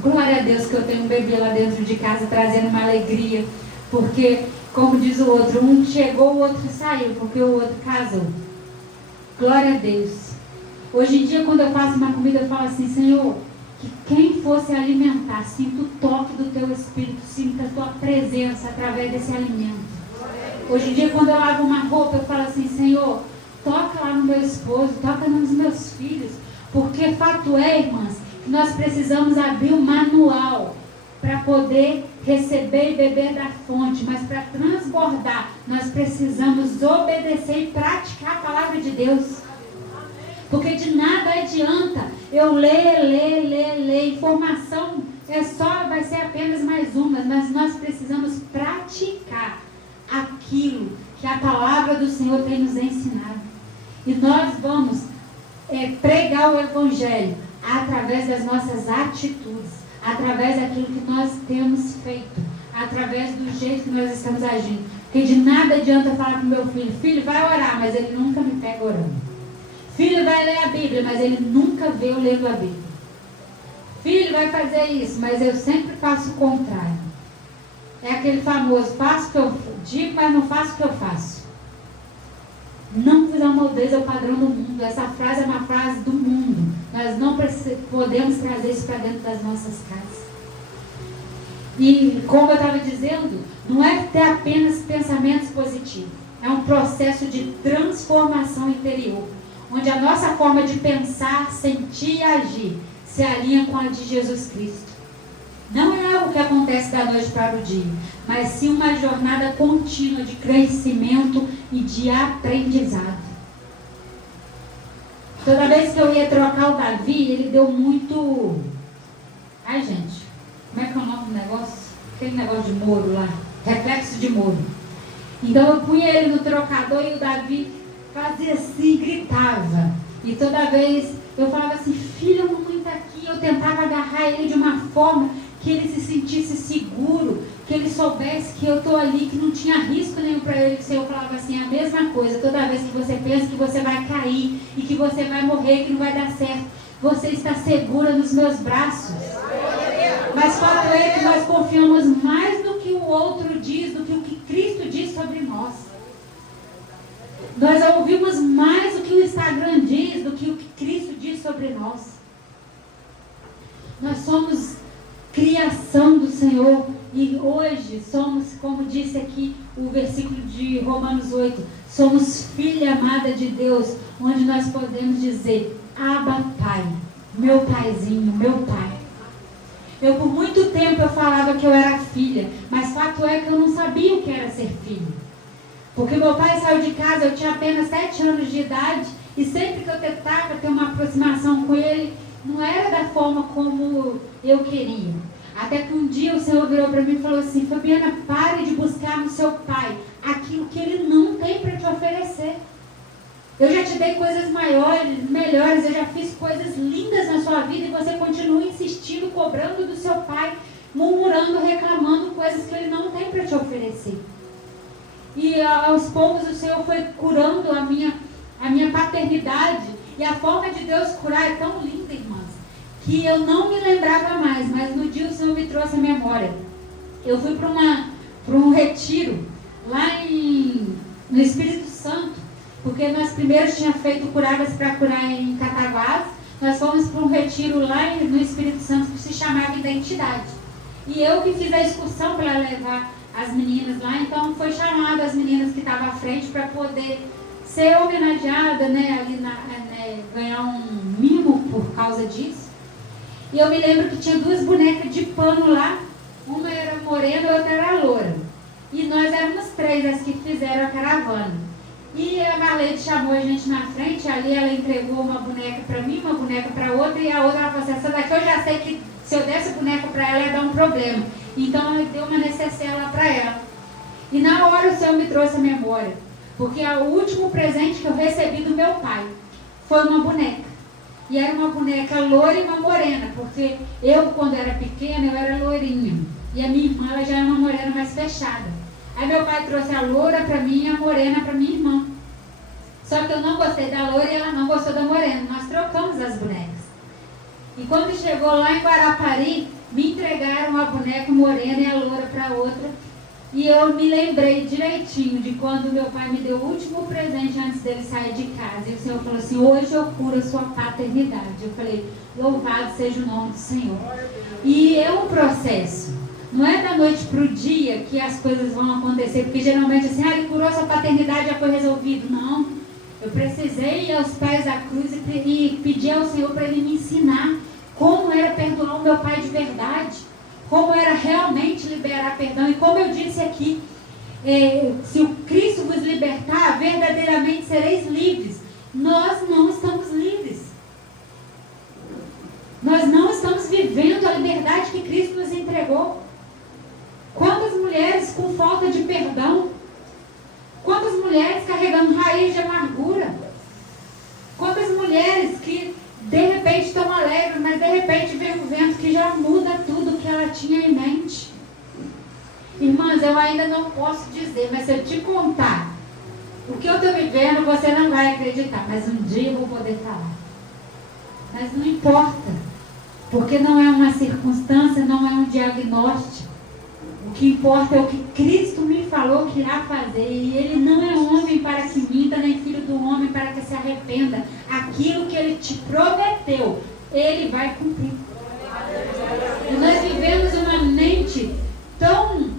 Glória a Deus que eu tenho um bebê lá dentro de casa trazendo uma alegria. Porque, como diz o outro, um chegou, o outro saiu, porque o outro casou. Glória a Deus. Hoje em dia, quando eu faço uma comida, eu falo assim: Senhor, que quem fosse alimentar, sinta o toque do teu Espírito, sinta a tua presença através desse alimento. Hoje em dia, quando eu lavo uma roupa, eu falo assim: Senhor, toca lá no meu esposo, toca nos meus filhos. Porque fato é, irmãs, que nós precisamos abrir o manual para poder receber e beber da fonte, mas para transbordar, nós precisamos obedecer e praticar a palavra de Deus. Porque de nada adianta eu ler, informação vai ser apenas mais uma, mas nós precisamos praticar aquilo que a palavra do Senhor tem nos ensinado. E nós vamos pregar o Evangelho através das nossas atitudes, através daquilo que nós temos feito, através do jeito que nós estamos agindo. Porque de nada adianta eu falar para o meu filho: filho, vai orar, mas ele nunca me pega orando. Filho, vai ler a Bíblia, mas ele nunca vê eu lendo a Bíblia. Filho, vai fazer isso, mas eu sempre faço o contrário. É aquele famoso: faço o que eu digo, mas não faço o que eu faço. Não vos amoldeis ao padrão do mundo. Essa frase é uma frase do mundo. Nós não podemos trazer isso para dentro das nossas casas. E como eu estava dizendo, não é ter apenas pensamentos positivos. É um processo de transformação interior, onde a nossa forma de pensar, sentir e agir se alinha com a de Jesus Cristo. Não é algo que acontece da noite para o dia, mas sim uma jornada contínua de crescimento e de aprendizado. Toda vez que eu ia trocar o Davi, ele deu muito... Ai, gente, como é que é o nome do negócio? Aquele negócio de Moro lá, reflexo de Moro. Então eu punha ele no trocador e o Davi fazia assim, gritava. E toda vez eu falava assim: filho, a mamãe está aqui. Eu tentava agarrar ele de uma forma que ele se sentisse seguro, que ele soubesse que eu estou ali, que não tinha risco nenhum para ele. Eu falava assim, a mesma coisa: toda vez que você pensa que você vai cair e que você vai morrer, que não vai dar certo, você está segura nos meus braços. Mas fato é que nós confiamos mais no que o outro diz, do que o que Cristo diz sobre nós. Nós ouvimos mais o que o Instagram diz do que o que Cristo diz sobre nós. Nós somos criação do Senhor e hoje somos, como disse aqui o versículo de Romanos 8, somos filha amada de Deus, onde nós podemos dizer: Abba, Pai, meu paizinho, meu pai. Eu por muito tempo eu falava que eu era filha, mas fato é que eu não sabia o que era ser filho. Porque meu pai saiu de casa, eu tinha apenas 7 anos de idade, e sempre que eu tentava ter uma aproximação com ele, não era da forma como eu queria. Até que um dia o Senhor virou para mim e falou assim: Fabiana, pare de buscar no seu pai aquilo que ele não tem para te oferecer. Eu já te dei coisas maiores, melhores, eu já fiz coisas lindas na sua vida e você continua insistindo, cobrando do seu pai, murmurando, reclamando coisas que ele não tem para te oferecer. E aos poucos o Senhor foi curando a minha paternidade. E a forma de Deus curar é tão linda, irmãs, que eu não me lembrava mais, mas no dia o Senhor me trouxe a memória. Eu fui para um retiro lá no Espírito Santo, porque nós primeiro tínhamos feito curadas para curar em Cataguás. Nós fomos para um retiro lá no Espírito Santo que se chamava Identidade. E eu que fiz a excursão para levar as meninas lá, então foi chamado as meninas que estavam à frente para poder ser homenageada, né, ali ganhar um mimo por causa disso. E eu me lembro que tinha 2 bonecas de pano lá, uma era morena e outra era loura. E nós éramos 3 as que fizeram a caravana. E a Marlene chamou a gente na frente, ali ela entregou uma boneca para mim, uma boneca para outra, e a outra ela falou assim, essa daqui eu já sei que se eu desse a boneca para ela ia dar um problema. Então ela deu uma necessaire lá para ela. E na hora o Senhor me trouxe a memória, porque o último presente que eu recebi do meu pai foi uma boneca. E era uma boneca loira e uma morena, porque eu, quando era pequena, eu era loirinha. E a minha irmã, ela já era uma morena mais fechada. Aí meu pai trouxe a loura para mim e a morena para minha irmã. Só que eu não gostei da loura e ela não gostou da morena. Nós trocamos as bonecas. E quando chegou lá em Guarapari, me entregaram a boneca morena e a loura para outra. E eu me lembrei direitinho de quando meu pai me deu o último presente antes dele sair de casa. E o Senhor falou assim, hoje eu curo a sua paternidade. Eu falei, louvado seja o nome do Senhor. E é um processo. Não é da noite para o dia que as coisas vão acontecer. Porque geralmente assim, ele curou a sua paternidade, já foi resolvido. Não. Eu precisei ir aos pés da cruz e pedir ao Senhor para Ele me ensinar como era perdoar o meu pai de verdade. Como era realmente liberar perdão. E como eu disse aqui, se o Cristo vos libertar, verdadeiramente sereis livres. Nós não estamos livres. Nós não estamos vivendo a liberdade que Cristo nos entregou. Quantas mulheres com falta de perdão? Quantas mulheres carregando raiz de amargura? Quantas mulheres que de repente estão alegres, mas de repente vem um vento que já muda tudo que ela tinha em mente. Irmãs, eu ainda não posso dizer, mas se eu te contar o que eu estou vivendo, você não vai acreditar, mas um dia eu vou poder falar. Mas não importa, porque não é uma circunstância, não é um diagnóstico. O que importa é o que Cristo me falou que irá fazer. E Ele não é homem para que minta, nem filho do homem para que se arrependa. Aquilo que Ele te prometeu, Ele vai cumprir. E nós vivemos uma mente tão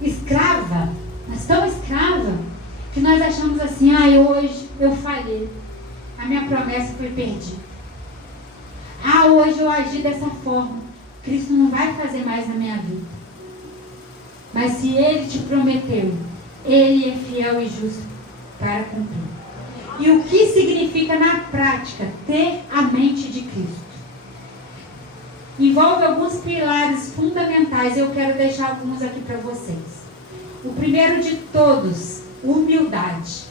escrava, mas tão escrava, que nós achamos assim, hoje eu falhei. A minha promessa foi perdida. Hoje eu agi dessa forma. Cristo não vai fazer mais na minha vida. Mas se Ele te prometeu, Ele é fiel e justo para cumprir. E o que significa na prática ter a mente de Cristo? Envolve alguns pilares fundamentais. Eu quero deixar alguns aqui para vocês. O primeiro de todos, humildade.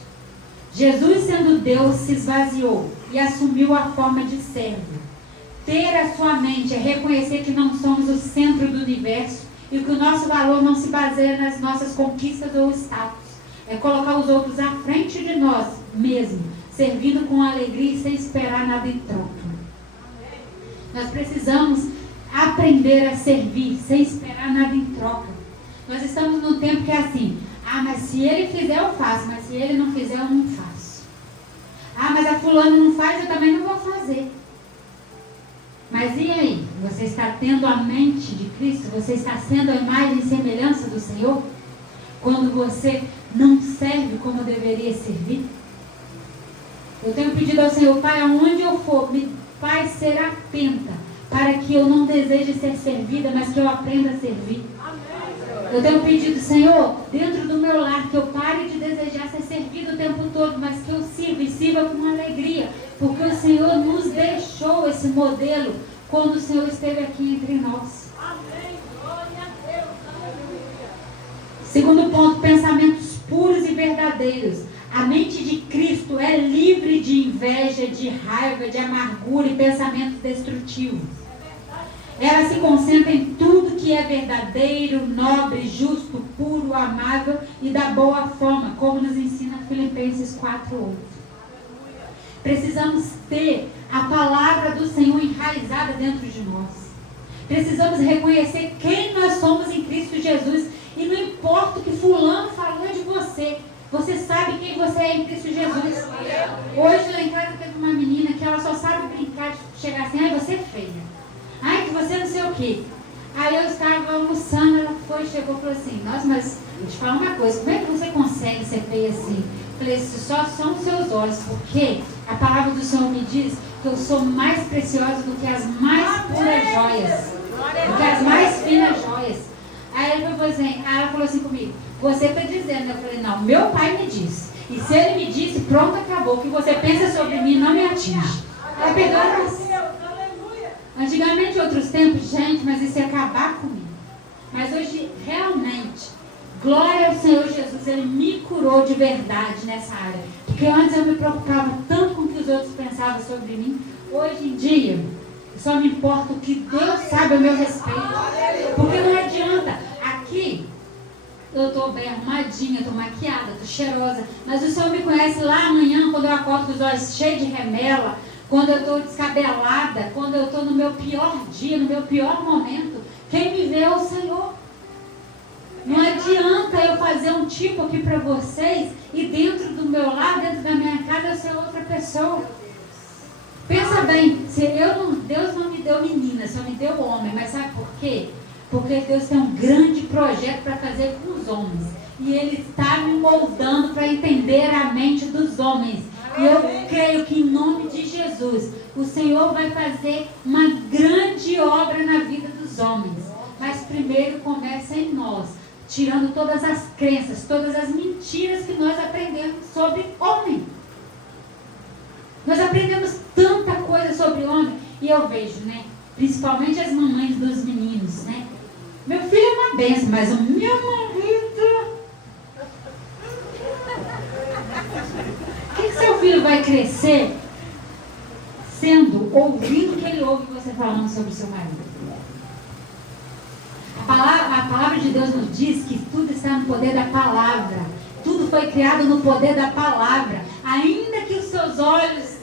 Jesus, sendo Deus, se esvaziou e assumiu a forma de servo. Ter a sua mente é reconhecer que não somos o centro do universo e que o nosso valor não se baseia nas nossas conquistas ou status. É colocar os outros à frente de nós mesmo, servindo com alegria e sem esperar nada em troca. Nós precisamos aprender a servir sem esperar nada em troca. Nós estamos num tempo que é assim, mas se ele fizer eu faço, mas se ele não fizer eu não faço. Mas a fulana não faz, eu também não vou fazer. Mas e aí? Você está tendo a mente de Cristo? Você está sendo a imagem e semelhança do Senhor? Quando você não serve como deveria servir? Eu tenho pedido ao Senhor, Pai, aonde eu for, Pai, ser atenta, para que eu não deseje ser servida, mas que eu aprenda a servir. Eu tenho pedido, Senhor, dentro do meu lar, que eu pare de desejar ser servido o tempo todo, mas que eu sirva e sirva com alegria, porque o Senhor nos deixou esse modelo quando o Senhor esteve aqui entre nós. Segundo ponto, pensamentos puros e verdadeiros. A mente de Cristo é livre de inveja, de raiva, de amargura e pensamentos destrutivos. Ela se concentra em tudo que é verdadeiro, nobre, justo, puro, amável e da boa fama, como nos ensina Filipenses 4:8. Precisamos ter a palavra do Senhor enraizada dentro de nós. Precisamos reconhecer quem nós somos em Cristo Jesus. E não importa o que fulano falou de você. Você sabe quem você é em Cristo Jesus. Hoje lá em casa teve uma menina que ela só sabe brincar, chegar assim, você é feia. Que você não sei o quê. Aí eu estava almoçando, ela chegou e falou assim, nossa, mas vou te falar uma coisa, como é que você consegue ser feia assim? Falei, se só são os seus olhos, porque a palavra do Senhor me diz que eu sou mais preciosa do que as mais puras joias, do que as mais finas joias. Aí ela falou assim comigo, você está dizendo? Eu falei, não, meu pai me disse. E se ele me disse, pronto, acabou. O que você pensa sobre mim não me atinge. Ela perdeu a graça. Antigamente, em outros tempos, gente, mas isso ia acabar comigo. Mas hoje, realmente, glória ao Senhor Jesus, Ele me curou de verdade nessa área. Porque antes eu me preocupava tanto com o que os outros pensavam sobre mim. Hoje em dia, só me importa o que Deus sabe a meu respeito. Porque não adianta. Aqui, eu estou bem arrumadinha, estou maquiada, estou cheirosa. Mas o Senhor me conhece lá amanhã, quando eu acordo com os olhos cheios de remela, quando eu estou descabelada, quando eu estou no meu pior dia, no meu pior momento. Quem me vê é o Senhor. Não adianta eu fazer um tipo aqui para vocês e dentro do meu lar, dentro da minha casa, eu ser outra pessoa. Pensa bem, Deus não me deu menina, só me deu homem. Mas sabe por quê? Porque Deus tem um grande projeto para fazer com os homens. E Ele está me moldando para entender a mente dos homens. E eu creio que em nome de Jesus, o Senhor vai fazer uma grande obra na vida dos homens. Mas primeiro começa em nós, tirando todas as crenças, todas as mentiras que nós aprendemos sobre homem. Nós aprendemos tanta coisa sobre homem. E eu vejo, né? Principalmente as mamães dos meninos, né? Meu filho é uma benção, mas o meu marido... O que seu filho vai crescer ouvindo o que ele ouve você falando sobre o seu marido? A palavra de Deus nos diz que tudo está no poder da palavra. Tudo foi criado no poder da palavra. Ainda que os seus olhos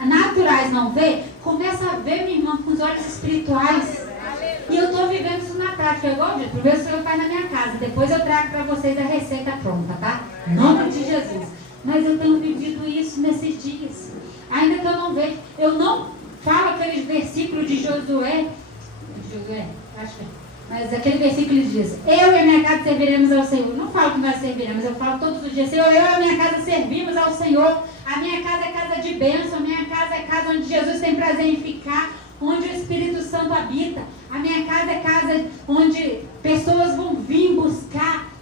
naturais não vê, começa a ver, minha irmã, com os olhos espirituais. E eu estou vivendo isso na prática. Igual eu primeiro o Senhor faz na minha casa. Depois eu trago para vocês a receita pronta, tá? Em nome de Jesus. Mas eu tenho vivido isso nesses dias. Ainda que eu não vejo. Eu não falo aquele versículo de Josué. Acho que é. Mas aquele versículo diz: eu e a minha casa serviremos ao Senhor. Eu não falo que nós serviremos, eu falo todos os dias: eu e a minha casa servimos ao Senhor. A minha casa é casa de bênção. A minha casa é casa onde Jesus tem prazer em ficar, onde o Espírito Santo habita. A minha casa é casa onde pessoas vão vir buscar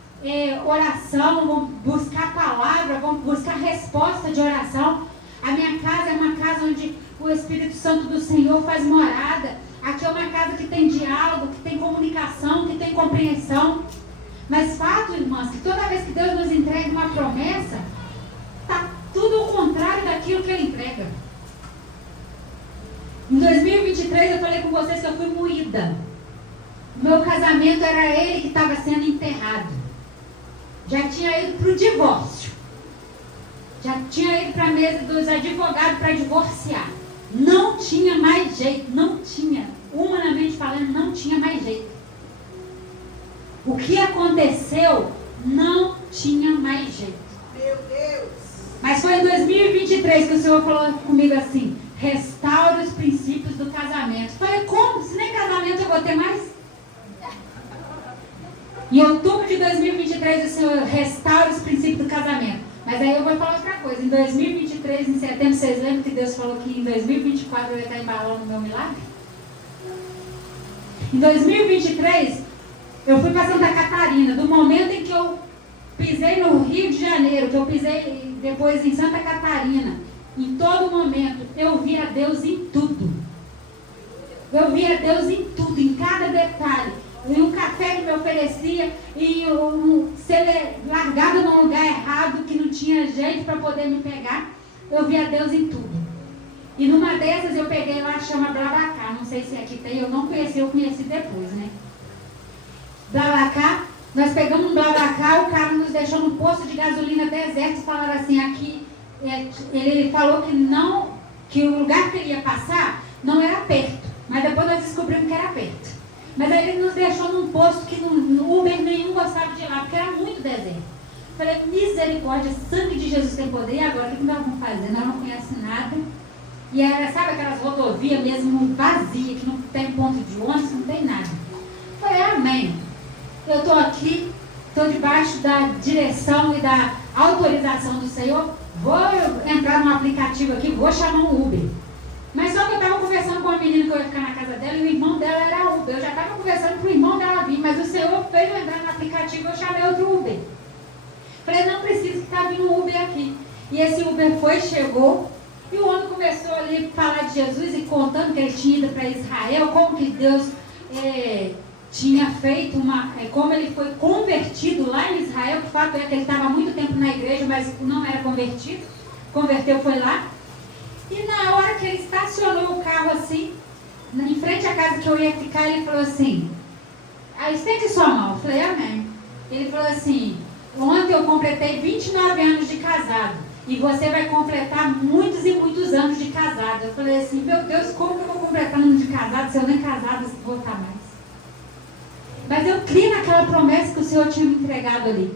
oração, vão buscar palavra, vão buscar resposta de oração. A minha casa é uma casa onde o Espírito Santo do Senhor faz morada. Aqui é uma casa que tem diálogo, que tem comunicação, que tem compreensão. Mas fato, irmãs, que toda vez que Deus nos entrega uma promessa, está tudo ao contrário daquilo que Ele entrega. Em 2023 eu falei com vocês que eu fui moída. Meu casamento era ele que estava sendo enterrado. Já tinha ido para o divórcio. Já tinha ido para a mesa dos advogados para divorciar. Não tinha mais jeito, não tinha. Humanamente falando, não tinha mais jeito. O que aconteceu não tinha mais jeito. Meu Deus! Mas foi em 2023 que o Senhor falou comigo assim: restaura os princípios do casamento. Eu falei, como? Se nem casamento eu vou ter mais? Em outubro de 2023 o Senhor restaura os princípios do casamento. Mas aí eu vou falar outra coisa. Em 2023, em setembro, vocês lembram que Deus falou que em 2024 eu ia estar embalando o meu milagre? Em 2023, eu fui para Santa Catarina. Do momento em que eu pisei no Rio de Janeiro, que eu pisei depois em Santa Catarina, em todo momento, eu via Deus em tudo. Eu via Deus em tudo, em cada detalhe. E um café que me oferecia, e ser largado num lugar errado, que não tinha jeito para poder me pegar. Eu via Deus em tudo. E numa dessas eu peguei lá, chama Blablacar. Não sei se aqui tem, eu não conheci, eu conheci depois, né? Blablacar, nós pegamos um Blablacar, o cara nos deixou num posto de gasolina deserto e falaram assim, aqui, ele falou que o lugar que ele ia passar não era perto, mas depois nós descobrimos que era perto. Mas aí ele nos deixou num posto que no Uber nenhum gostava de ir lá, porque era muito deserto. Falei, misericórdia, sangue de Jesus tem poder, e agora o que nós vamos fazer? Nós não conhecemos nada. E era, sabe aquelas rodovias mesmo vazias, que não tem ponto de ônibus, não tem nada. Falei, amém. Eu estou aqui, estou debaixo da direção e da autorização do Senhor, vou entrar no aplicativo aqui, vou chamar um Uber. Mas só que eu estava conversando com uma menina que eu ia ficar na casa dela e o irmão dela era Uber. Eu já estava conversando com o irmão dela vir, mas o Senhor fez eu entrar no aplicativo, eu chamei outro Uber. Falei, não precisa que está vindo um Uber aqui. E esse Uber foi, chegou, e o homem começou ali a falar de Jesus e contando que ele tinha ido para Israel, como que Deus tinha feito como ele foi convertido lá em Israel, que o fato é que ele estava há muito tempo na igreja, mas não era convertido, converteu, foi lá. E na hora que ele estacionou o carro assim, em frente à casa que eu ia ficar, ele falou assim, estende sua mão. Eu falei, amém. Ele falou assim, ontem eu completei 29 anos de casado, e você vai completar muitos e muitos anos de casado. Eu falei assim, meu Deus, como que eu vou completar anos de casado se eu nem casada vou estar mais? Mas eu criei naquela promessa que o Senhor tinha me entregado ali.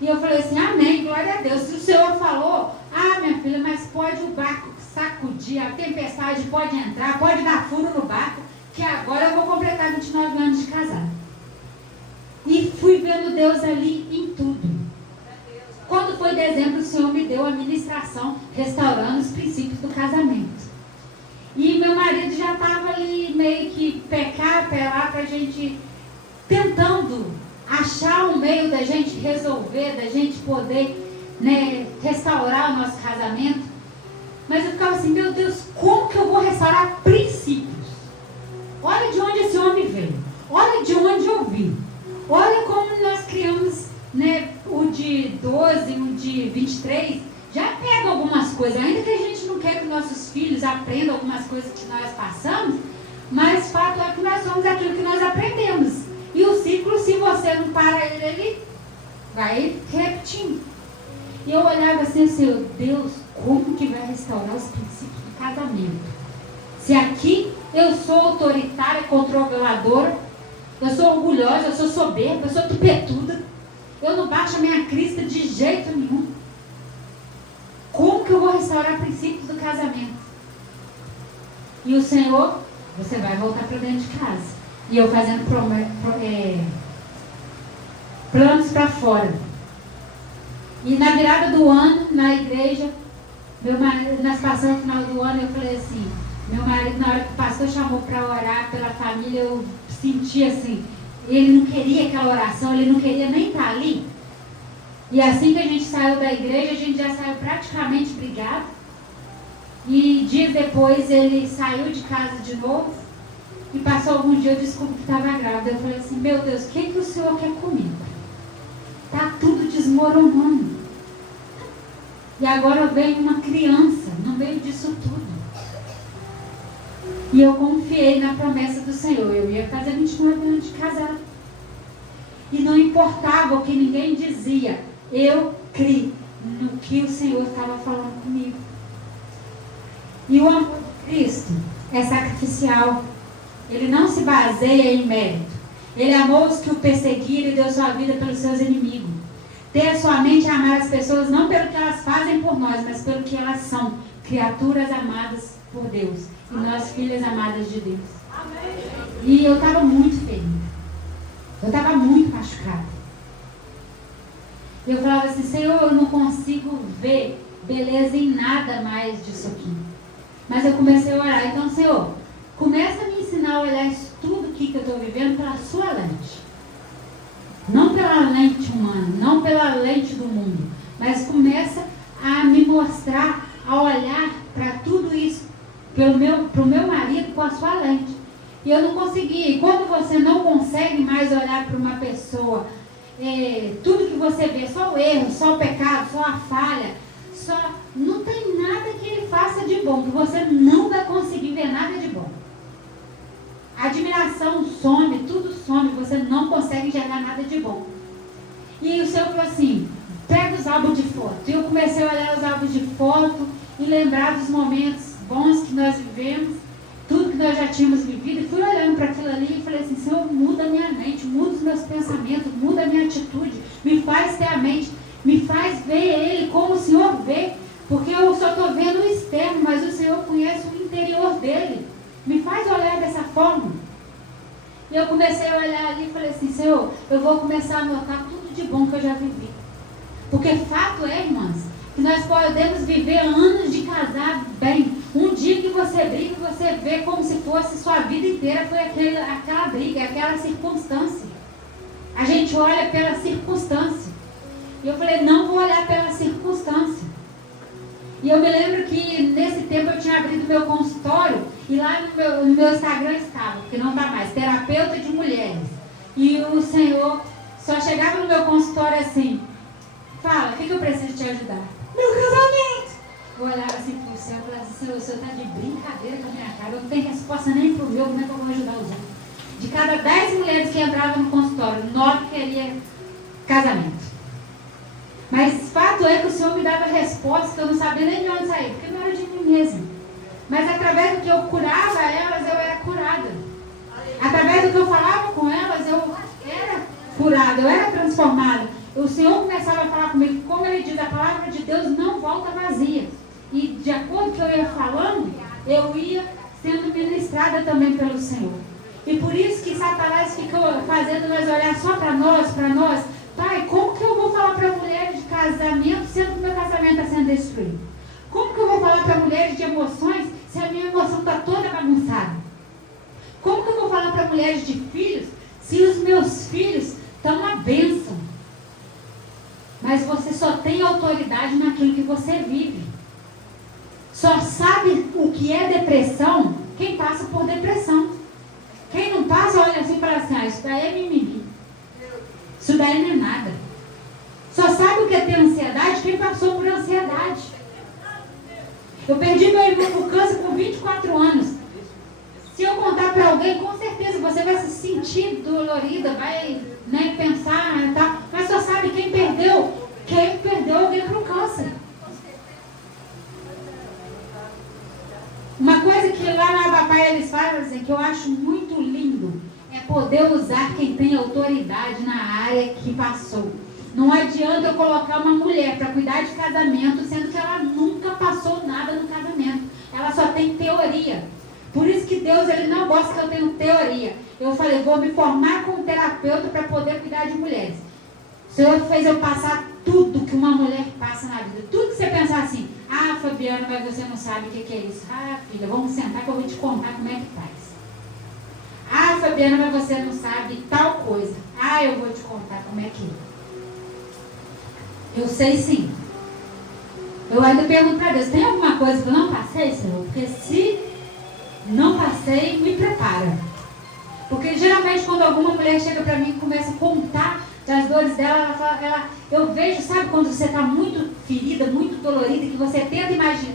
E eu falei assim, amém, glória a Deus. Se o Senhor falou, minha filha, mas pode o barco sacudir, a tempestade pode entrar, pode dar furo no barco, que agora eu vou completar 29 anos de casado. E fui vendo Deus ali em tudo. Quando foi dezembro, o Senhor me deu a ministração restaurando os princípios do casamento. E meu marido já estava ali meio que pecar lá para a gente, tentando achar um meio da gente resolver, da gente poder restaurar o nosso casamento. Mas eu ficava assim, meu Deus, como que eu vou restaurar princípios? Olha de onde esse homem veio. Olha de onde eu vim. Olha como nós criamos, o de 12, o de 23. Já pega algumas coisas, ainda que a gente não quer que nossos filhos aprendam algumas coisas que nós passamos, mas fato é que nós somos aquilo que nós aprendemos. E o ciclo, se você não para ele vai repetindo. E eu olhava assim, Senhor, Deus, como que vai restaurar os princípios do casamento? Se aqui eu sou autoritária, controladora, eu sou orgulhosa, eu sou soberba, eu sou tupetuda, eu não baixo a minha crista de jeito nenhum. Como que eu vou restaurar princípios do casamento? E o Senhor, você vai voltar para dentro de casa. E eu fazendo planos para fora. E na virada do ano, na igreja, meu marido, nós passamos no final do ano, eu falei assim, meu marido, na hora que o pastor chamou para orar pela família, eu senti assim, ele não queria aquela oração, ele não queria nem estar ali. E assim que a gente saiu da igreja, a gente já saiu praticamente brigado. E dias depois ele saiu de casa de novo. E passou algum dia, eu descobri que estava grávida. Eu falei assim, meu Deus, o que o Senhor quer comigo? Está tudo desmoronando. E agora veio uma criança no meio disso tudo. E eu confiei na promessa do Senhor. Eu ia fazer 29 anos de casado. E não importava o que ninguém dizia. Eu criei no que o Senhor estava falando comigo. E o amor de Cristo é sacrificial. Ele não se baseia em mérito. Ele amou os que o perseguiram e deu sua vida pelos seus inimigos. Ter a sua mente a amar as pessoas não pelo que elas fazem por nós, mas pelo que elas são. Criaturas amadas por Deus. E nós, filhas amadas de Deus. Amém. E eu estava muito ferida. Eu estava muito machucada. Eu falava assim, Senhor, eu não consigo ver beleza em nada mais disso aqui. Mas eu comecei a orar. Então, Senhor, começa a me ensinar a olhar isso tudo aqui que eu estou vivendo pela sua lente. Não pela lente humana, não pela lente do mundo. Mas começa a me mostrar, a olhar para tudo isso, para o meu marido com a sua lente. E eu não conseguia. E quando você não consegue mais olhar para uma pessoa, tudo que você vê, só o erro, só o pecado, só a falha, não tem nada que ele faça de bom, que você não vai conseguir ver nada de bom. A admiração some, tudo some, você não consegue enxergar nada de bom. E o Senhor falou assim, pega os álbuns de foto. E eu comecei a olhar os álbuns de foto e lembrar dos momentos bons que nós vivemos, tudo que nós já tínhamos vivido, e fui olhando para aquilo ali e falei assim, Senhor, muda a minha mente, muda os meus pensamentos, muda a minha atitude, me faz ter a mente, me faz ver Ele como o Senhor vê, porque eu só estou vendo o externo, mas o Senhor conhece o interior dele, me faz olhar dessa forma. E eu comecei a olhar ali e falei assim, Senhor, eu vou começar a anotar tudo de bom que eu já vivi. Porque fato é, irmãs, que nós podemos viver anos de casado bem. Um dia que você briga, você vê como se fosse sua vida inteira foi aquela briga, aquela circunstância. A gente olha pela circunstância. E eu falei, não vou olhar pela circunstância. E eu me lembro que nesse tempo eu tinha abrido meu consultório e lá no meu Instagram estava, porque não está mais, terapeuta de mulheres. E o Senhor só chegava no meu consultório assim, fala, o que eu preciso te ajudar? Meu casamento! Eu olhava assim pro céu e falava assim, Senhor, o Senhor está de brincadeira com a minha cara, eu não tenho resposta nem pro meu, como é que eu vou ajudar os outros? De cada 10 mulheres que entravam no consultório, 9 queriam casamento. Mas fato é que o Senhor me dava respostas que eu não sabia nem de onde sair, porque não era de mim mesmo. Mas através do que eu curava elas, eu era curada. Através do que eu falava com elas, eu era curada, eu era transformada. O Senhor começava a falar comigo, como Ele diz, a palavra de Deus não volta vazia. E de acordo com o que eu ia falando, eu ia sendo ministrada também pelo Senhor. E por isso que Satanás ficou fazendo nós olhar só para nós. Pai, como que eu vou falar para mulheres de casamento, sendo que meu casamento está sendo destruído? Como que eu vou falar para mulheres de emoções, se a minha emoção está toda bagunçada? Como que eu vou falar para mulheres de filhos, se os meus filhos estão uma bênção? Mas você só tem autoridade naquilo que você vive. Só sabe o que é depressão quem passa por depressão. Quem não passa, olha assim e fala assim, isso daí é mimimi. Isso daí não é nada. Só sabe o que é ter ansiedade quem passou por ansiedade. Eu perdi meu irmão por câncer com 24 anos. Se eu contar para alguém, com certeza você vai se sentir dolorida, vai pensar e tal. Mas só sabe quem perdeu alguém para o câncer. Uma coisa que lá na Abapai eles falam, assim, que eu acho muito lindo, é poder usar quem tem autoridade na área que passou. Não adianta eu colocar uma mulher para cuidar de casamento, sendo que ela nunca passou nada no casamento. Ela só tem teoria. Por isso que Deus ele não gosta que eu tenha teoria. Eu falei, vou me formar como terapeuta para poder cuidar de mulheres. O Senhor fez eu passar tudo que uma mulher passa na vida. Tudo que você pensar assim, Fabiana, mas você não sabe o que é isso. Filha, vamos sentar que eu vou te contar como é que faz. Fabiana, mas você não sabe tal coisa. Eu vou te contar como é que é. Eu sei sim. Eu ainda pergunto para Deus, tem alguma coisa que eu não passei, Senhor? Porque se não passei, me prepara. Porque geralmente quando alguma mulher chega para mim e começa a contar das dores dela, ela fala, eu vejo, sabe quando você está muito ferida, muito dolorida, que você tenta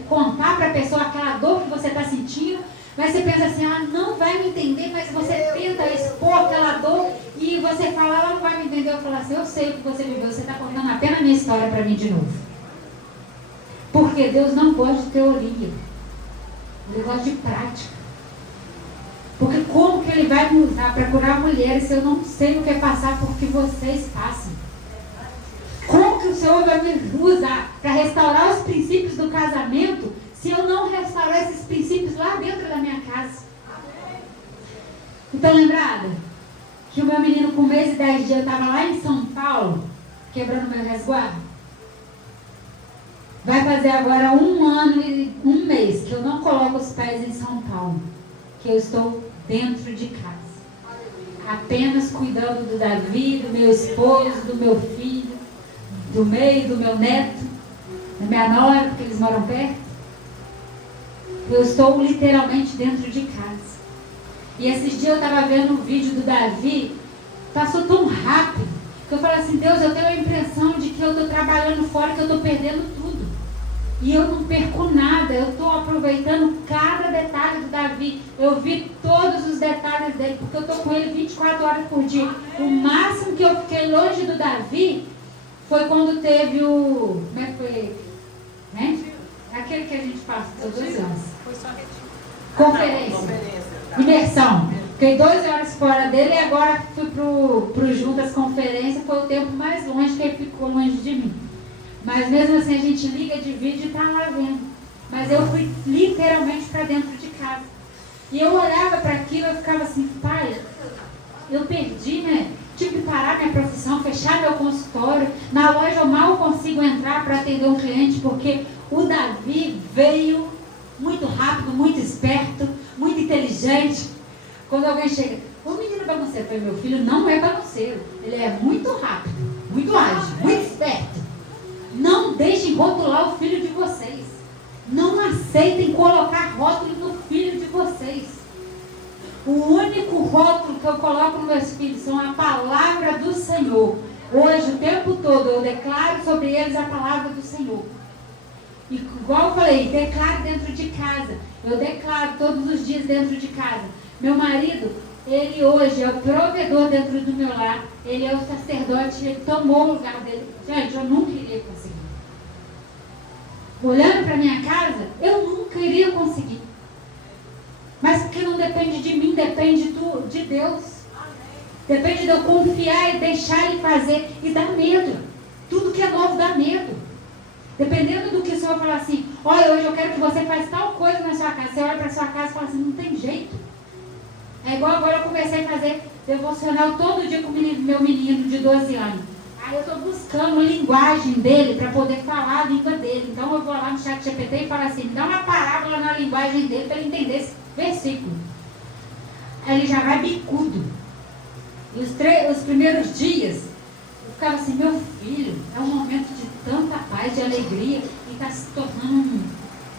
contar para a pessoa aquela dor que você está sentindo, mas você pensa assim, ela não vai me entender, mas você tenta expor aquela dor e você fala, ela não vai me entender. Eu falo assim, eu sei o que você viveu, você está contando apenas a minha história para mim de novo. Porque Deus não gosta de teoria, Ele gosta de prática. Porque como que Ele vai me usar para curar mulheres se eu não sei o que é passar por que vocês passam? Como que o Senhor vai me usar para restaurar os princípios do casamento se eu não restaurar esses princípios lá dentro da minha casa? Então, lembrada? Que o meu menino com 1 mês e 10 dias estava lá em São Paulo, quebrando meu resguardo. Vai fazer agora 1 ano e 1 mês que eu não coloco os pés em São Paulo. Que eu estou dentro de casa. Apenas cuidando do Davi, do meu esposo, do meu filho, do meio, do meu neto, da minha nora, porque eles moram perto. Eu estou literalmente dentro de casa. E esses dias eu estava vendo um vídeo do Davi, passou tão rápido, que eu falei assim, Deus, eu tenho a impressão de que eu estou trabalhando fora, que eu estou perdendo tudo. E eu não perco nada, eu estou aproveitando cada detalhe do Davi. Eu vi todos os detalhes dele, porque eu estou com ele 24 horas por dia. O máximo que eu fiquei longe do Davi foi quando teve o... Como é que foi? Né? Aquele que a gente passa todos os anos. Foi só retiro. Conferência. Imersão. Fiquei 12 horas fora dele e agora fui pro Juntas Conferência. Foi o tempo mais longe que ele ficou longe de mim. Mas mesmo assim a gente liga de vídeo e está lá vendo. Mas eu fui literalmente para dentro de casa. E eu olhava para aquilo e eu ficava assim, pai, eu perdi, né? Tive que parar minha profissão, fechar meu consultório. Na loja eu mal consigo entrar para atender um cliente, porque o Davi veio muito rápido, muito esperto, muito inteligente. Quando alguém chega, o menino bagunceiro, foi meu filho, não é bagunceiro. Ele é muito rápido, muito ágil, muito esperto. Não deixem rotular o filho de vocês. Não aceitem colocar rótulo no filho de vocês. O único rótulo que eu coloco nos meus filhos são a palavra do Senhor. Hoje, o tempo todo, eu declaro sobre eles a palavra do Senhor. E igual eu falei, declaro dentro de casa. Eu declaro todos os dias dentro de casa. Meu marido, ele hoje é o provedor dentro do meu lar. Ele é o sacerdote, ele tomou o lugar dele. Gente, eu nunca iria conseguir. Olhando para minha casa, eu nunca iria conseguir. Mas porque não depende de mim, depende de Deus. Depende de eu confiar e deixar Ele fazer. E dá medo. Tudo que é novo dá medo. Dependendo do que o Senhor falar assim, olha, hoje eu quero que você faça tal coisa na sua casa. Você olha para a sua casa e fala assim, não tem jeito. É igual agora eu comecei a fazer devocional todo dia com meu menino de 12 anos. Aí eu estou buscando a linguagem dele para poder falar a língua dele. Então eu vou lá no ChatGPT e falo assim, me dá uma parábola na linguagem dele para ele entender esse versículo. Aí ele já vai bicudo. E os primeiros dias, eu ficava assim, meu filho, é um momento de tanta paz, de alegria, e está se tornando um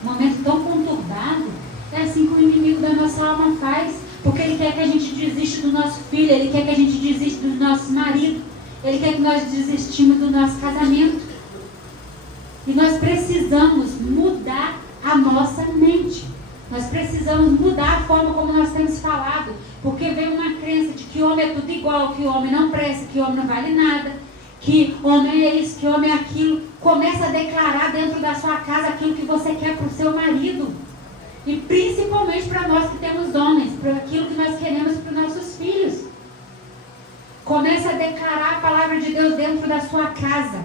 momento tão conturbado. É assim que o inimigo da nossa alma faz, porque ele quer que a gente desista do nosso filho, ele quer que a gente desista do nosso marido, ele quer que nós desistimos do nosso casamento. E nós precisamos mudar a nossa mente. Nós precisamos mudar a forma como nós temos falado, porque vem uma crença de que homem é tudo igual, que homem não presta, que homem não vale nada, que homem é isso, que homem é aquilo. Começa a declarar dentro da sua casa aquilo que você quer para o seu marido. E principalmente para nós que temos homens, para aquilo que nós queremos para os nossos filhos. Começa a declarar a palavra de Deus dentro da sua casa.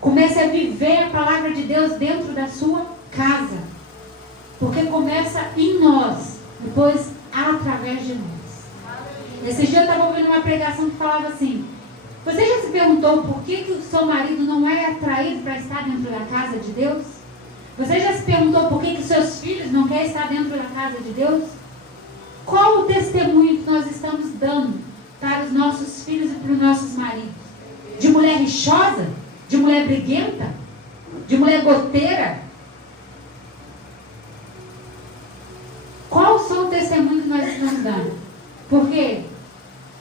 Comece a viver a palavra de Deus dentro da sua casa. Porque começa em nós, depois através de nós. Esse dia eu estava ouvindo uma pregação que falava assim, você já se perguntou por que o seu marido não é atraído para estar dentro da casa de Deus? Você já se perguntou por que os seus filhos não querem estar dentro da casa de Deus? Qual o testemunho que nós estamos dando para os nossos filhos e para os nossos maridos? De mulher rixosa? De mulher briguenta? De mulher goteira? Qual são o testemunho que nós estamos dando? Porque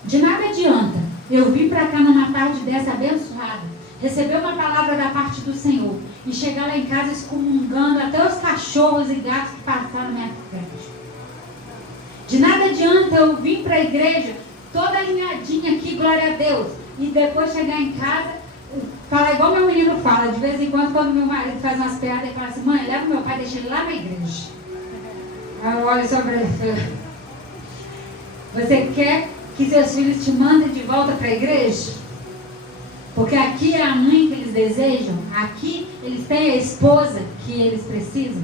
de nada adianta eu vir para cá numa tarde dessa abençoada, receber uma palavra da parte do Senhor e chegar lá em casa excomungando até os cachorros e gatos que passaram na minha frente. De nada adianta eu vir para a igreja toda alinhadinha aqui, glória a Deus, e depois chegar em casa, falar igual meu menino fala, de vez em quando meu marido faz umas piadas e fala assim, mãe, leva meu pai, deixa ele lá na igreja. Aí eu olho sobre ele. Você quer que seus filhos te mandem de volta para a igreja? Porque aqui é a mãe que eles desejam, aqui eles têm a esposa que eles precisam.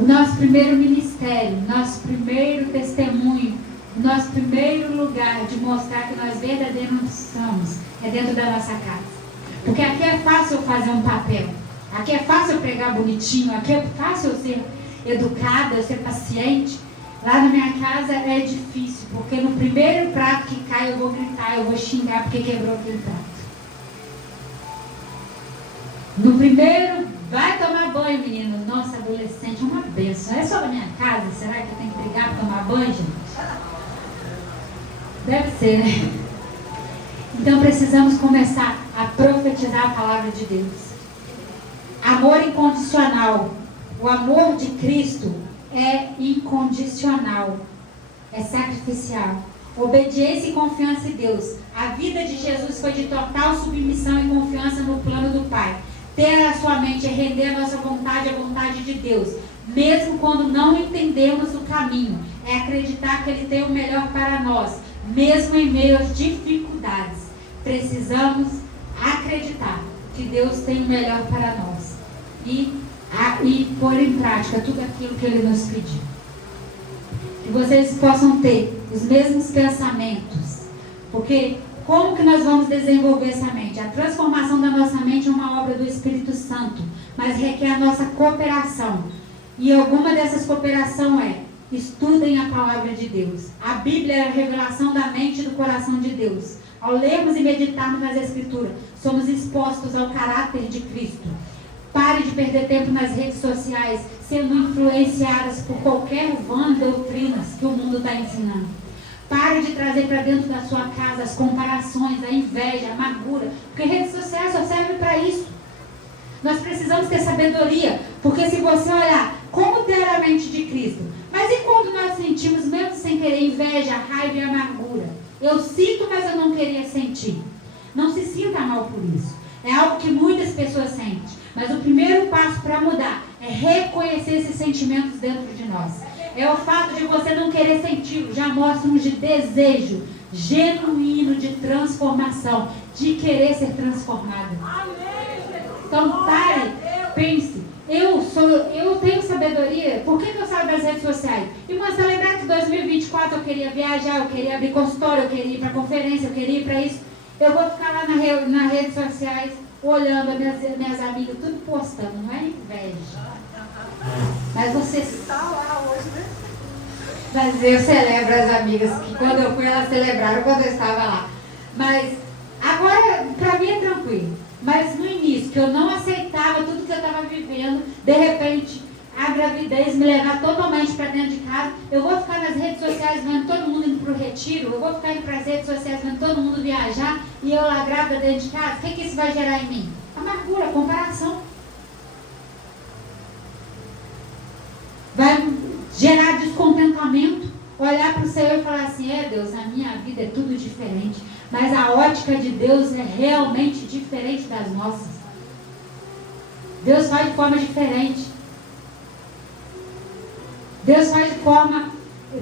O nosso primeiro ministério, nosso primeiro testemunho, nosso primeiro lugar de mostrar que nós verdadeiramente somos é dentro da nossa casa. Porque aqui é fácil eu fazer um papel, aqui é fácil eu pregar bonitinho, aqui é fácil eu ser educada, eu ser paciente. Lá na minha casa é difícil, porque no primeiro prato que cai eu vou gritar, eu vou xingar porque quebrou aquele prato. No primeiro, vai tomar banho, menino. Nossa, adolescente, é uma benção. É só na minha casa? Será que eu tenho que brigar para tomar banho, gente? Deve ser, né? Então precisamos começar a profetizar a palavra de Deus. Amor incondicional. O amor de Cristo é incondicional, é sacrificial. Obediência e confiança em Deus. A vida de Jesus foi de total submissão e confiança no plano do Pai. Ter a sua mente é render a nossa vontade à vontade de Deus, mesmo quando não entendemos o caminho. É acreditar que Ele tem o melhor para nós, mesmo em meio às dificuldades. Precisamos acreditar que Deus tem o melhor para nós e pôr em prática tudo aquilo que Ele nos pediu. Que vocês possam ter os mesmos pensamentos. Porque como que nós vamos desenvolver essa mente? A transformação da nossa mente é uma obra do Espírito Santo, mas requer a nossa cooperação. E alguma dessas cooperação é: estudem a palavra de Deus. A Bíblia é a revelação da mente e do coração de Deus. Ao lermos e meditarmos nas Escrituras, somos expostos ao caráter de Cristo. Pare de perder tempo nas redes sociais, sendo influenciadas por qualquer vã doutrinas que o mundo está ensinando. Pare de trazer para dentro da sua casa as comparações, a inveja, a amargura, porque redes sociais só servem para isso. Nós precisamos ter sabedoria, porque se você olhar como ter a mente de Cristo, mas e quando nós sentimos, mesmo sem querer, inveja, raiva e amargura? Eu sinto, mas eu não queria sentir. Não se sinta mal por isso. É algo que muitas pessoas sentem. Mas o primeiro passo para mudar é reconhecer esses sentimentos dentro de nós. É o fato de você não querer sentir, já mostra um desejo genuíno de transformação, de querer ser transformado. Então pare, pense, eu tenho sabedoria, por que eu saio das redes sociais? E mas lembrar que em 2024 eu queria viajar, eu queria abrir consultório, eu queria ir para conferência, eu queria ir para isso. Eu vou ficar lá nas redes sociais, olhando as minhas amigas, tudo postando, não é inveja. Mas você está lá hoje, né? Mas eu celebro as amigas, que quando eu fui, elas celebraram quando eu estava lá. Mas agora, para mim é tranquilo. Mas no início, que eu não aceitava tudo que eu estava vivendo, de repente, a gravidez me levar totalmente para dentro de casa, eu vou ficar nas redes sociais vendo todo mundo indo para o retiro, eu vou ficar indo para as redes sociais vendo todo mundo viajar, e eu lá grávida dentro de casa, o que isso vai gerar em mim? Amargura, comparação. Vai gerar descontentamento, olhar para o Senhor e falar assim: Deus, a minha vida é tudo diferente, mas a ótica de Deus é realmente diferente das nossas. Deus faz de forma diferente. Deus faz de forma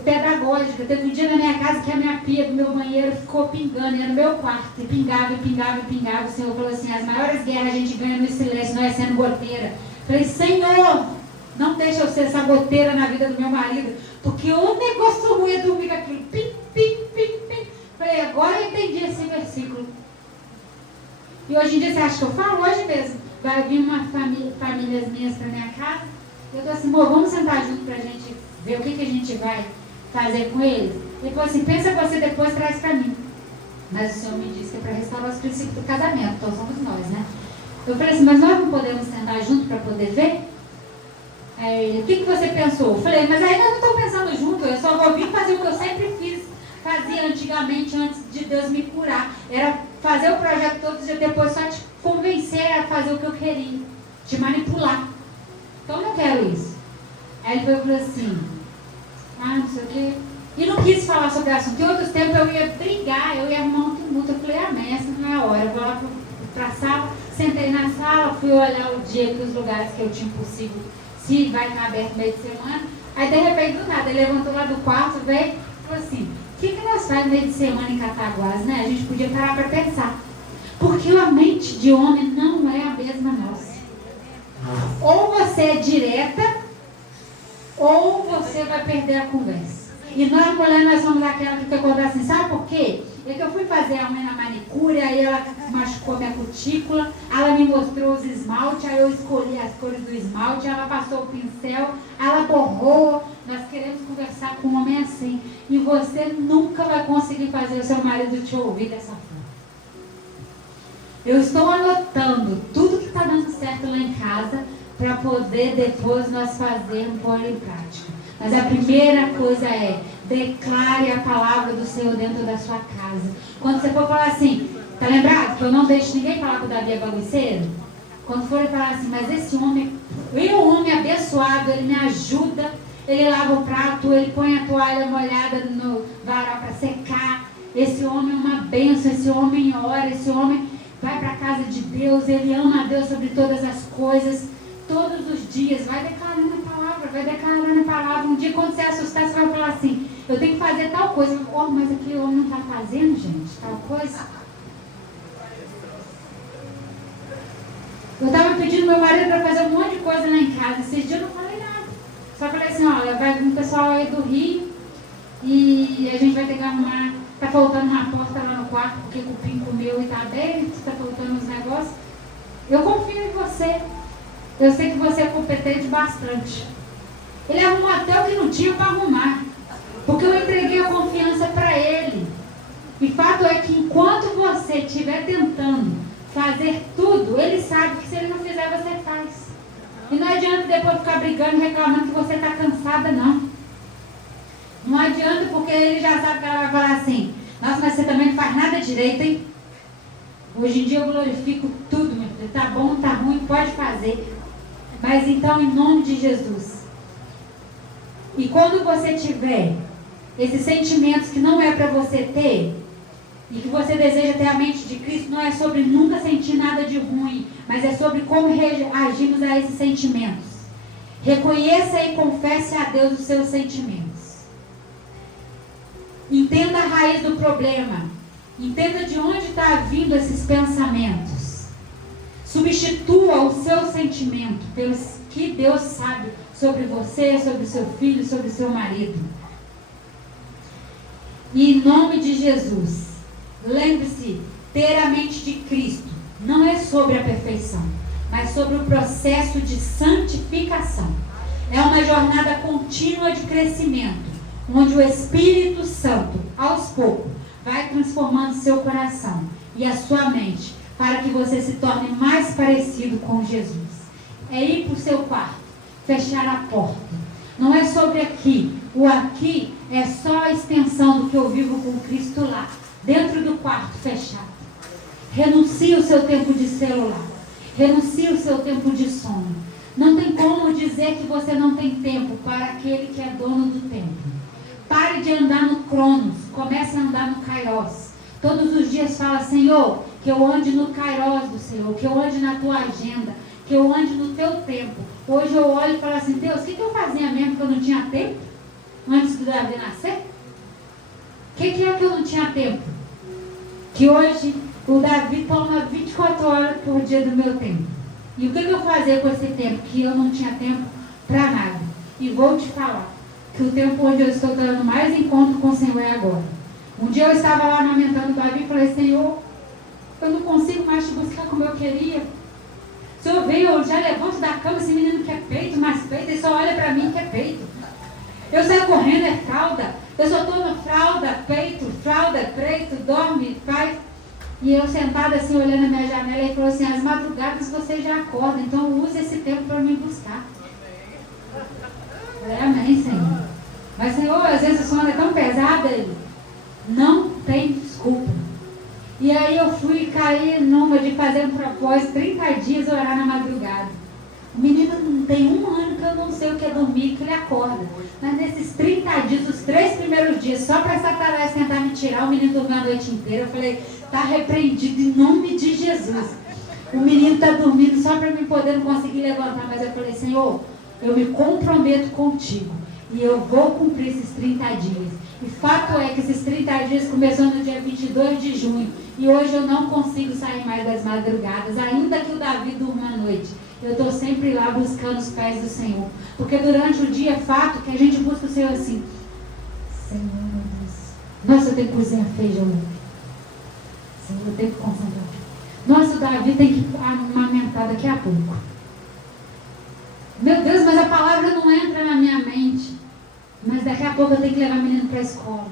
pedagógica. Teve um dia na minha casa que a minha pia do meu banheiro ficou pingando, era no meu quarto, e pingava, e pingava, e pingava. O Senhor falou assim: as maiores guerras a gente ganha no silêncio, não é sendo goteira. Eu falei: Senhor, não deixa eu ser essa goteira na vida do meu marido, porque o negócio ruim é dormir com aquilo. Pim, pim, pim, pim. Falei: agora eu entendi esse versículo. E hoje em dia, você acha que eu falo? Hoje mesmo. Vai vir uma famílias minhas para minha casa. Eu estou assim: amor, vamos sentar junto para a gente ver o que a gente vai fazer com eles. Ele falou assim: pensa você depois, traz para mim. Mas o Senhor me disse que é para restaurar os princípios do casamento, então somos nós, né? Eu falei assim: mas nós não podemos sentar junto para poder ver? Aí, o que você pensou? Eu falei: mas aí nós não estamos pensando junto, eu só vou vir fazer o que eu sempre fazia antigamente, antes de Deus me curar. Era fazer o projeto todos os dias, depois só te convencer a fazer o que eu queria, te manipular. Então eu não quero isso. Aí ele falou assim: não sei o quê. E não quis falar sobre o assunto. Em outros tempos eu ia brigar, eu ia arrumar um tumulto. Eu falei: amém, essa não é a hora. Eu vou lá para a sala, sentei na sala, fui olhar o dia que os lugares que eu tinha possível, se vai estar aberto meio de semana. Aí de repente, do nada, ele levantou lá do quarto, veio e falou assim: o que nós fazemos meio de semana em Cataguás, né? A gente podia parar para pensar. Porque a mente de homem não é a mesma nossa. Ou você é direta, ou você vai perder a conversa. E nós, mulheres, nós somos aquela que acordar assim: sabe por quê? É que eu fui fazer a unha na manicure, aí ela machucou minha cutícula, ela me mostrou os esmaltes, aí eu escolhi as cores do esmalte, ela passou o pincel, ela borrou. Nós queremos conversar com um homem assim. E você nunca vai conseguir fazer o seu marido te ouvir dessa forma. Eu estou anotando tudo que está dando certo lá em casa, para poder depois nós fazermos pôr em prática. Mas a primeira coisa é: declare a palavra do Senhor dentro da sua casa. Quando você for falar assim, tá lembrado que eu não deixo ninguém falar que o Davi é bagunceiro? Quando for falar assim: mas esse homem, um homem abençoado, ele me ajuda, ele lava o prato, ele põe a toalha molhada no varal para secar. Esse homem é uma bênção, esse homem ora, esse homem vai para a casa de Deus, ele ama a Deus sobre todas as coisas. Todos os dias, vai declarando a palavra, vai declarando a palavra. Um dia, quando você assustar, você vai falar assim: eu tenho que fazer tal coisa. Oh, mas aquele homem não está fazendo, gente, tal coisa. Eu estava pedindo meu marido para fazer um monte de coisa lá em casa. Esses dias eu não falei nada. Só falei assim: olha, vai vir um pessoal aí do Rio, E a gente vai ter que arrumar. Tá faltando uma porta lá no quarto, porque o cupim comeu e tá aberto, tá faltando uns negócios. Eu confio em você. Eu sei que você é competente bastante. Ele arrumou até o que não tinha para arrumar. Porque eu entreguei a confiança para ele. E fato é que enquanto você estiver tentando fazer tudo, ele sabe que se ele não fizer, você faz. E não adianta depois ficar brigando e reclamando que você está cansada, não. Não adianta, porque ele já sabe que ela vai falar assim: nossa, mas você também não faz nada direito, hein? Hoje em dia eu glorifico tudo, meu filho. Tá bom, tá ruim, pode fazer. Mas então, em nome de Jesus. E quando você tiver esses sentimentos que não é para você ter, e que você deseja ter a mente de Cristo, não é sobre nunca sentir nada de ruim, mas é sobre como reagimos a esses sentimentos. Reconheça e confesse a Deus os seus sentimentos. Entenda a raiz do problema. Entenda de onde está vindo esses pensamentos. Substitua o seu sentimento pelos que Deus sabe sobre você, sobre o seu filho, sobre o seu marido. E em nome de Jesus, lembre-se, ter a mente de Cristo não é sobre a perfeição, mas sobre o processo de santificação. É uma jornada contínua de crescimento, onde o Espírito Santo, aos poucos, vai transformando seu coração e a sua mente, para que você se torne mais parecido com Jesus. É ir para o seu quarto, fechar a porta. Não é sobre aqui. O aqui é só a extensão do que eu vivo com Cristo lá, dentro do quarto fechado. Renuncie o seu tempo de celular. Renuncie o seu tempo de sono. Não tem como dizer que você não tem tempo para aquele que é dono do tempo. Pare de andar no Cronos, comece a andar no Kairos. Todos os dias fala: Senhor, que eu ande no Kairos do Senhor, que eu ande na tua agenda, que eu ande no teu tempo. Hoje eu olho e falo assim: Deus, o que eu fazia mesmo que eu não tinha tempo? Antes do Davi nascer? O que é que eu não tinha tempo? Que hoje o Davi toma 24 horas por dia do meu tempo. E o que eu fazia com esse tempo? Que eu não tinha tempo para nada. E vou te falar que o tempo onde eu estou tendo mais encontro com o Senhor é agora. Um dia eu estava lá amamentando o Davi e falei: Senhor, eu não consigo mais te buscar como eu queria. O Senhor veio, eu já levanto da cama, esse menino quer peito, mais peito, ele só olha para mim e quer peito. Eu saio correndo, é fralda. Eu só tomo fralda, peito, dorme, faz. E eu sentada assim, olhando a minha janela, ele falou assim: as madrugadas você já acorda, então use esse tempo para me buscar. Eu falei: amém, Senhor. Mas, Senhor, às vezes o sono é tão pesado, ele não tem desculpa. E aí eu fui cair numa de fazer um propósito, 30 dias orar na madrugada. O menino não tem 1 ano que eu não sei o que é dormir, que ele acorda. Mas nesses 30 dias, os 3 primeiros dias, só para Satanás tentar me tirar, o menino dormiu a noite inteira. Eu falei: está repreendido em nome de Jesus. O menino está dormindo só para mim poder não conseguir levantar. Mas eu falei: Senhor, eu me comprometo contigo e eu vou cumprir esses 30 dias. E fato é que esses 30 dias começou no dia 22 de junho. E hoje eu não consigo sair mais das madrugadas, ainda que o Davi durma à noite. Eu estou sempre lá buscando os pés do Senhor. Porque durante o dia é fato que a gente busca o Senhor assim: Senhor, meu Deus, nossa, eu tenho que cozinhar feijão. Senhor, eu tenho que concentrar. Nossa, o Davi tem que amamentar daqui a pouco. Meu Deus, mas a palavra não entra na minha mente. Mas daqui a pouco eu tenho que levar o menino para a escola.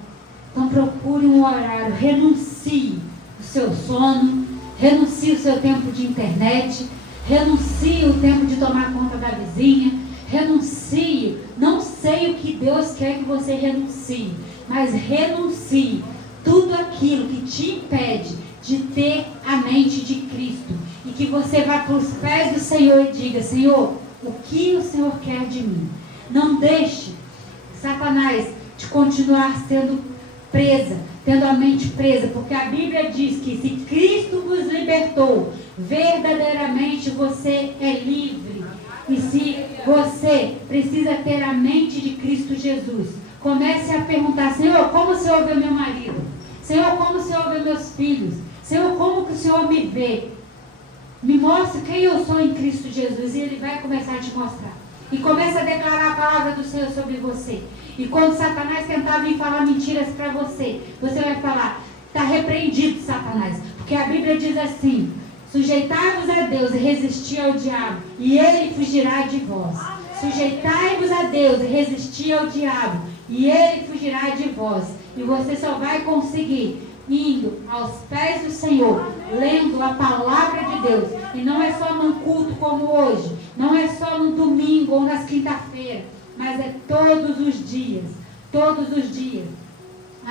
Então procure um horário. Renuncie o seu sono. Renuncie o seu tempo de internet. Renuncie o tempo de tomar conta da vizinha. Renuncie. Não sei o que Deus quer que você renuncie. Mas renuncie tudo aquilo que te impede de ter a mente de Cristo. E que você vá para os pés do Senhor e diga: Senhor, o que o Senhor quer de mim? Não deixe Satanás de continuar sendo presa, tendo a mente presa, porque a Bíblia diz que se Cristo vos libertou, verdadeiramente você é livre. E se você precisa ter a mente de Cristo Jesus, comece a perguntar: Senhor, como o Senhor vê meu marido? Senhor, como o Senhor vê meus filhos? Senhor, como que o Senhor me vê? Me mostre quem eu sou em Cristo Jesus. E Ele vai começar a te mostrar. E comece a declarar a palavra do Senhor sobre você. E quando Satanás tentar vir falar mentiras para você, você vai falar: está repreendido, Satanás. Porque a Bíblia diz assim: sujeitai-vos a Deus e resisti ao diabo, e ele fugirá de vós. Sujeitai-vos a Deus e resisti ao diabo, e ele fugirá de vós. E você só vai conseguir indo aos pés do Senhor, lendo a palavra de Deus. E não é só num culto como hoje, não é só no domingo ou nas quinta-feiras, mas é todos os dias, todos os dias.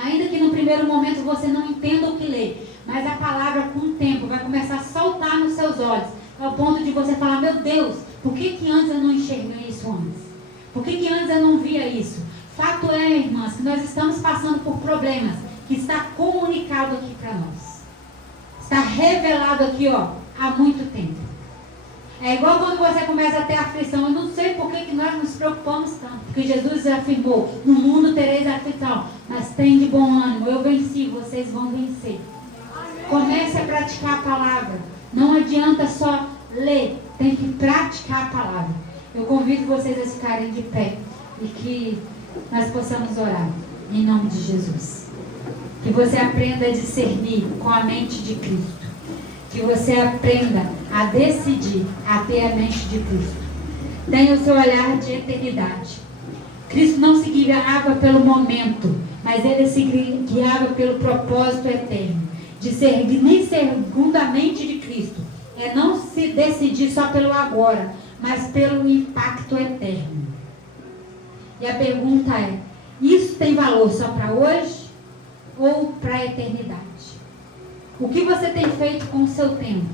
Ainda que no primeiro momento você não entenda o que lê, mas a palavra com o tempo vai começar a saltar nos seus olhos, ao ponto de você falar: meu Deus, por que antes eu não enxerguei isso antes? Por que antes eu não via isso? Fato é, irmãs, que nós estamos passando por problemas que está comunicado aqui para nós. Está revelado aqui, há muito tempo. É igual quando você começa a ter aflição. Eu não sei por que nós nos preocupamos tanto. Porque Jesus afirmou: no mundo tereis aflição, mas tem de bom ânimo. Eu venci, vocês vão vencer. Comece a praticar a palavra. Não adianta só ler, tem que praticar a palavra. Eu convido vocês a ficarem de pé e que nós possamos orar em nome de Jesus. Que você aprenda a discernir com a mente de Cristo. Que você aprenda a decidir a ter a mente de Cristo. Tenha o seu olhar de eternidade. Cristo não se guiava pelo momento, mas ele se guiava pelo propósito eterno. Discernir segundo a mente de Cristo é não se decidir só pelo agora, mas pelo impacto eterno. E a pergunta é: isso tem valor só para hoje ou para a eternidade? O que você tem feito com o seu tempo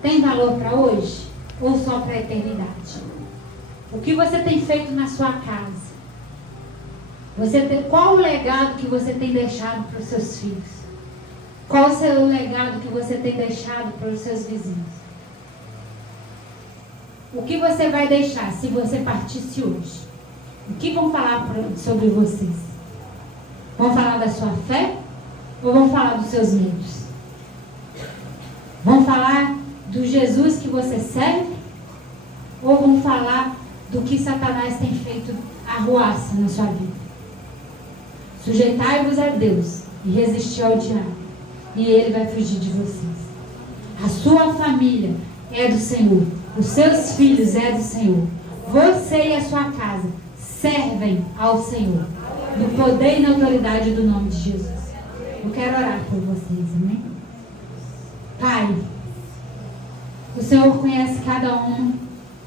tem valor para hoje ou só para a eternidade? O que você tem feito na sua casa? Qual o legado que você tem deixado para os seus filhos? Qual o seu legado que você tem deixado para os seus vizinhos? O que você vai deixar se você partisse hoje? O que vão falar sobre vocês? Vão falar da sua fé ou vão falar dos seus medos? Vão falar do Jesus que você serve? Ou vão falar do que Satanás tem feito arruaça na sua vida? Sujeitai-vos a Deus e resisti ao diabo, e ele vai fugir de vocês. A sua família é do Senhor, os seus filhos é do Senhor. Você e a sua casa servem ao Senhor, no poder e na autoridade do nome de Jesus. Eu quero orar por vocês, amém? Pai, o Senhor conhece cada um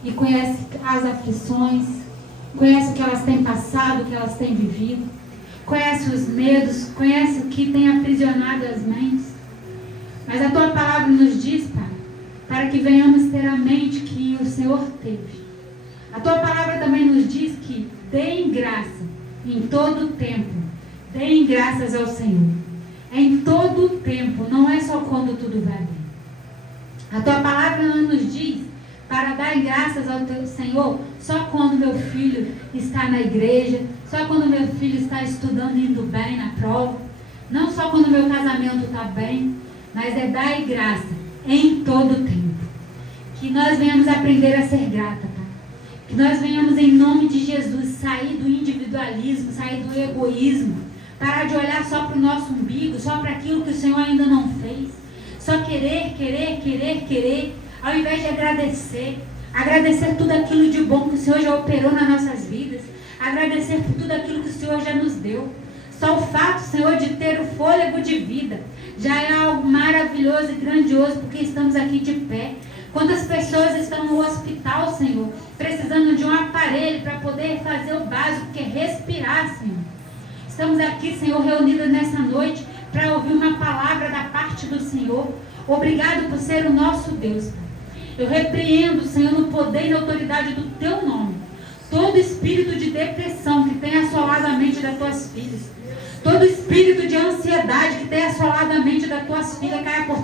e conhece as aflições, conhece o que elas têm passado, o que elas têm vivido, conhece os medos, conhece o que tem aprisionado as mentes. Mas a Tua palavra nos diz, Pai, para que venhamos ter a mente que o Senhor teve. A Tua palavra também nos diz que deem graça em todo o tempo, deem graças ao Senhor. É em todo o tempo, não é só quando tudo vai bem. A Tua palavra nos diz para dar graças ao Teu Senhor só quando meu filho está na igreja, só quando meu filho está estudando e indo bem na prova, não só quando meu casamento está bem, mas é dar graça em todo o tempo. Que nós venhamos aprender a ser grata, Pai. Que nós venhamos, em nome de Jesus, sair do individualismo, sair do egoísmo, parar de olhar só para o nosso umbigo, só para aquilo que o Senhor ainda não fez. Só querer, ao invés de agradecer tudo aquilo de bom que o Senhor já operou nas nossas vidas, agradecer por tudo aquilo que o Senhor já nos deu. Só o fato, Senhor, de ter o fôlego de vida já é algo maravilhoso e grandioso, porque estamos aqui de pé. Quantas pessoas estão no hospital, Senhor, precisando de um aparelho para poder fazer o básico, que é respirar, Senhor. Estamos aqui, Senhor, reunidos nessa noite para ouvir uma palavra da parte do Senhor. Obrigado por ser o nosso Deus, Pai. Eu repreendo, Senhor, no poder e na autoridade do Teu nome, todo espírito de depressão que tem assolado a mente das Tuas filhas, todo espírito de ansiedade que tem assolado a mente das Tuas filhas, caia por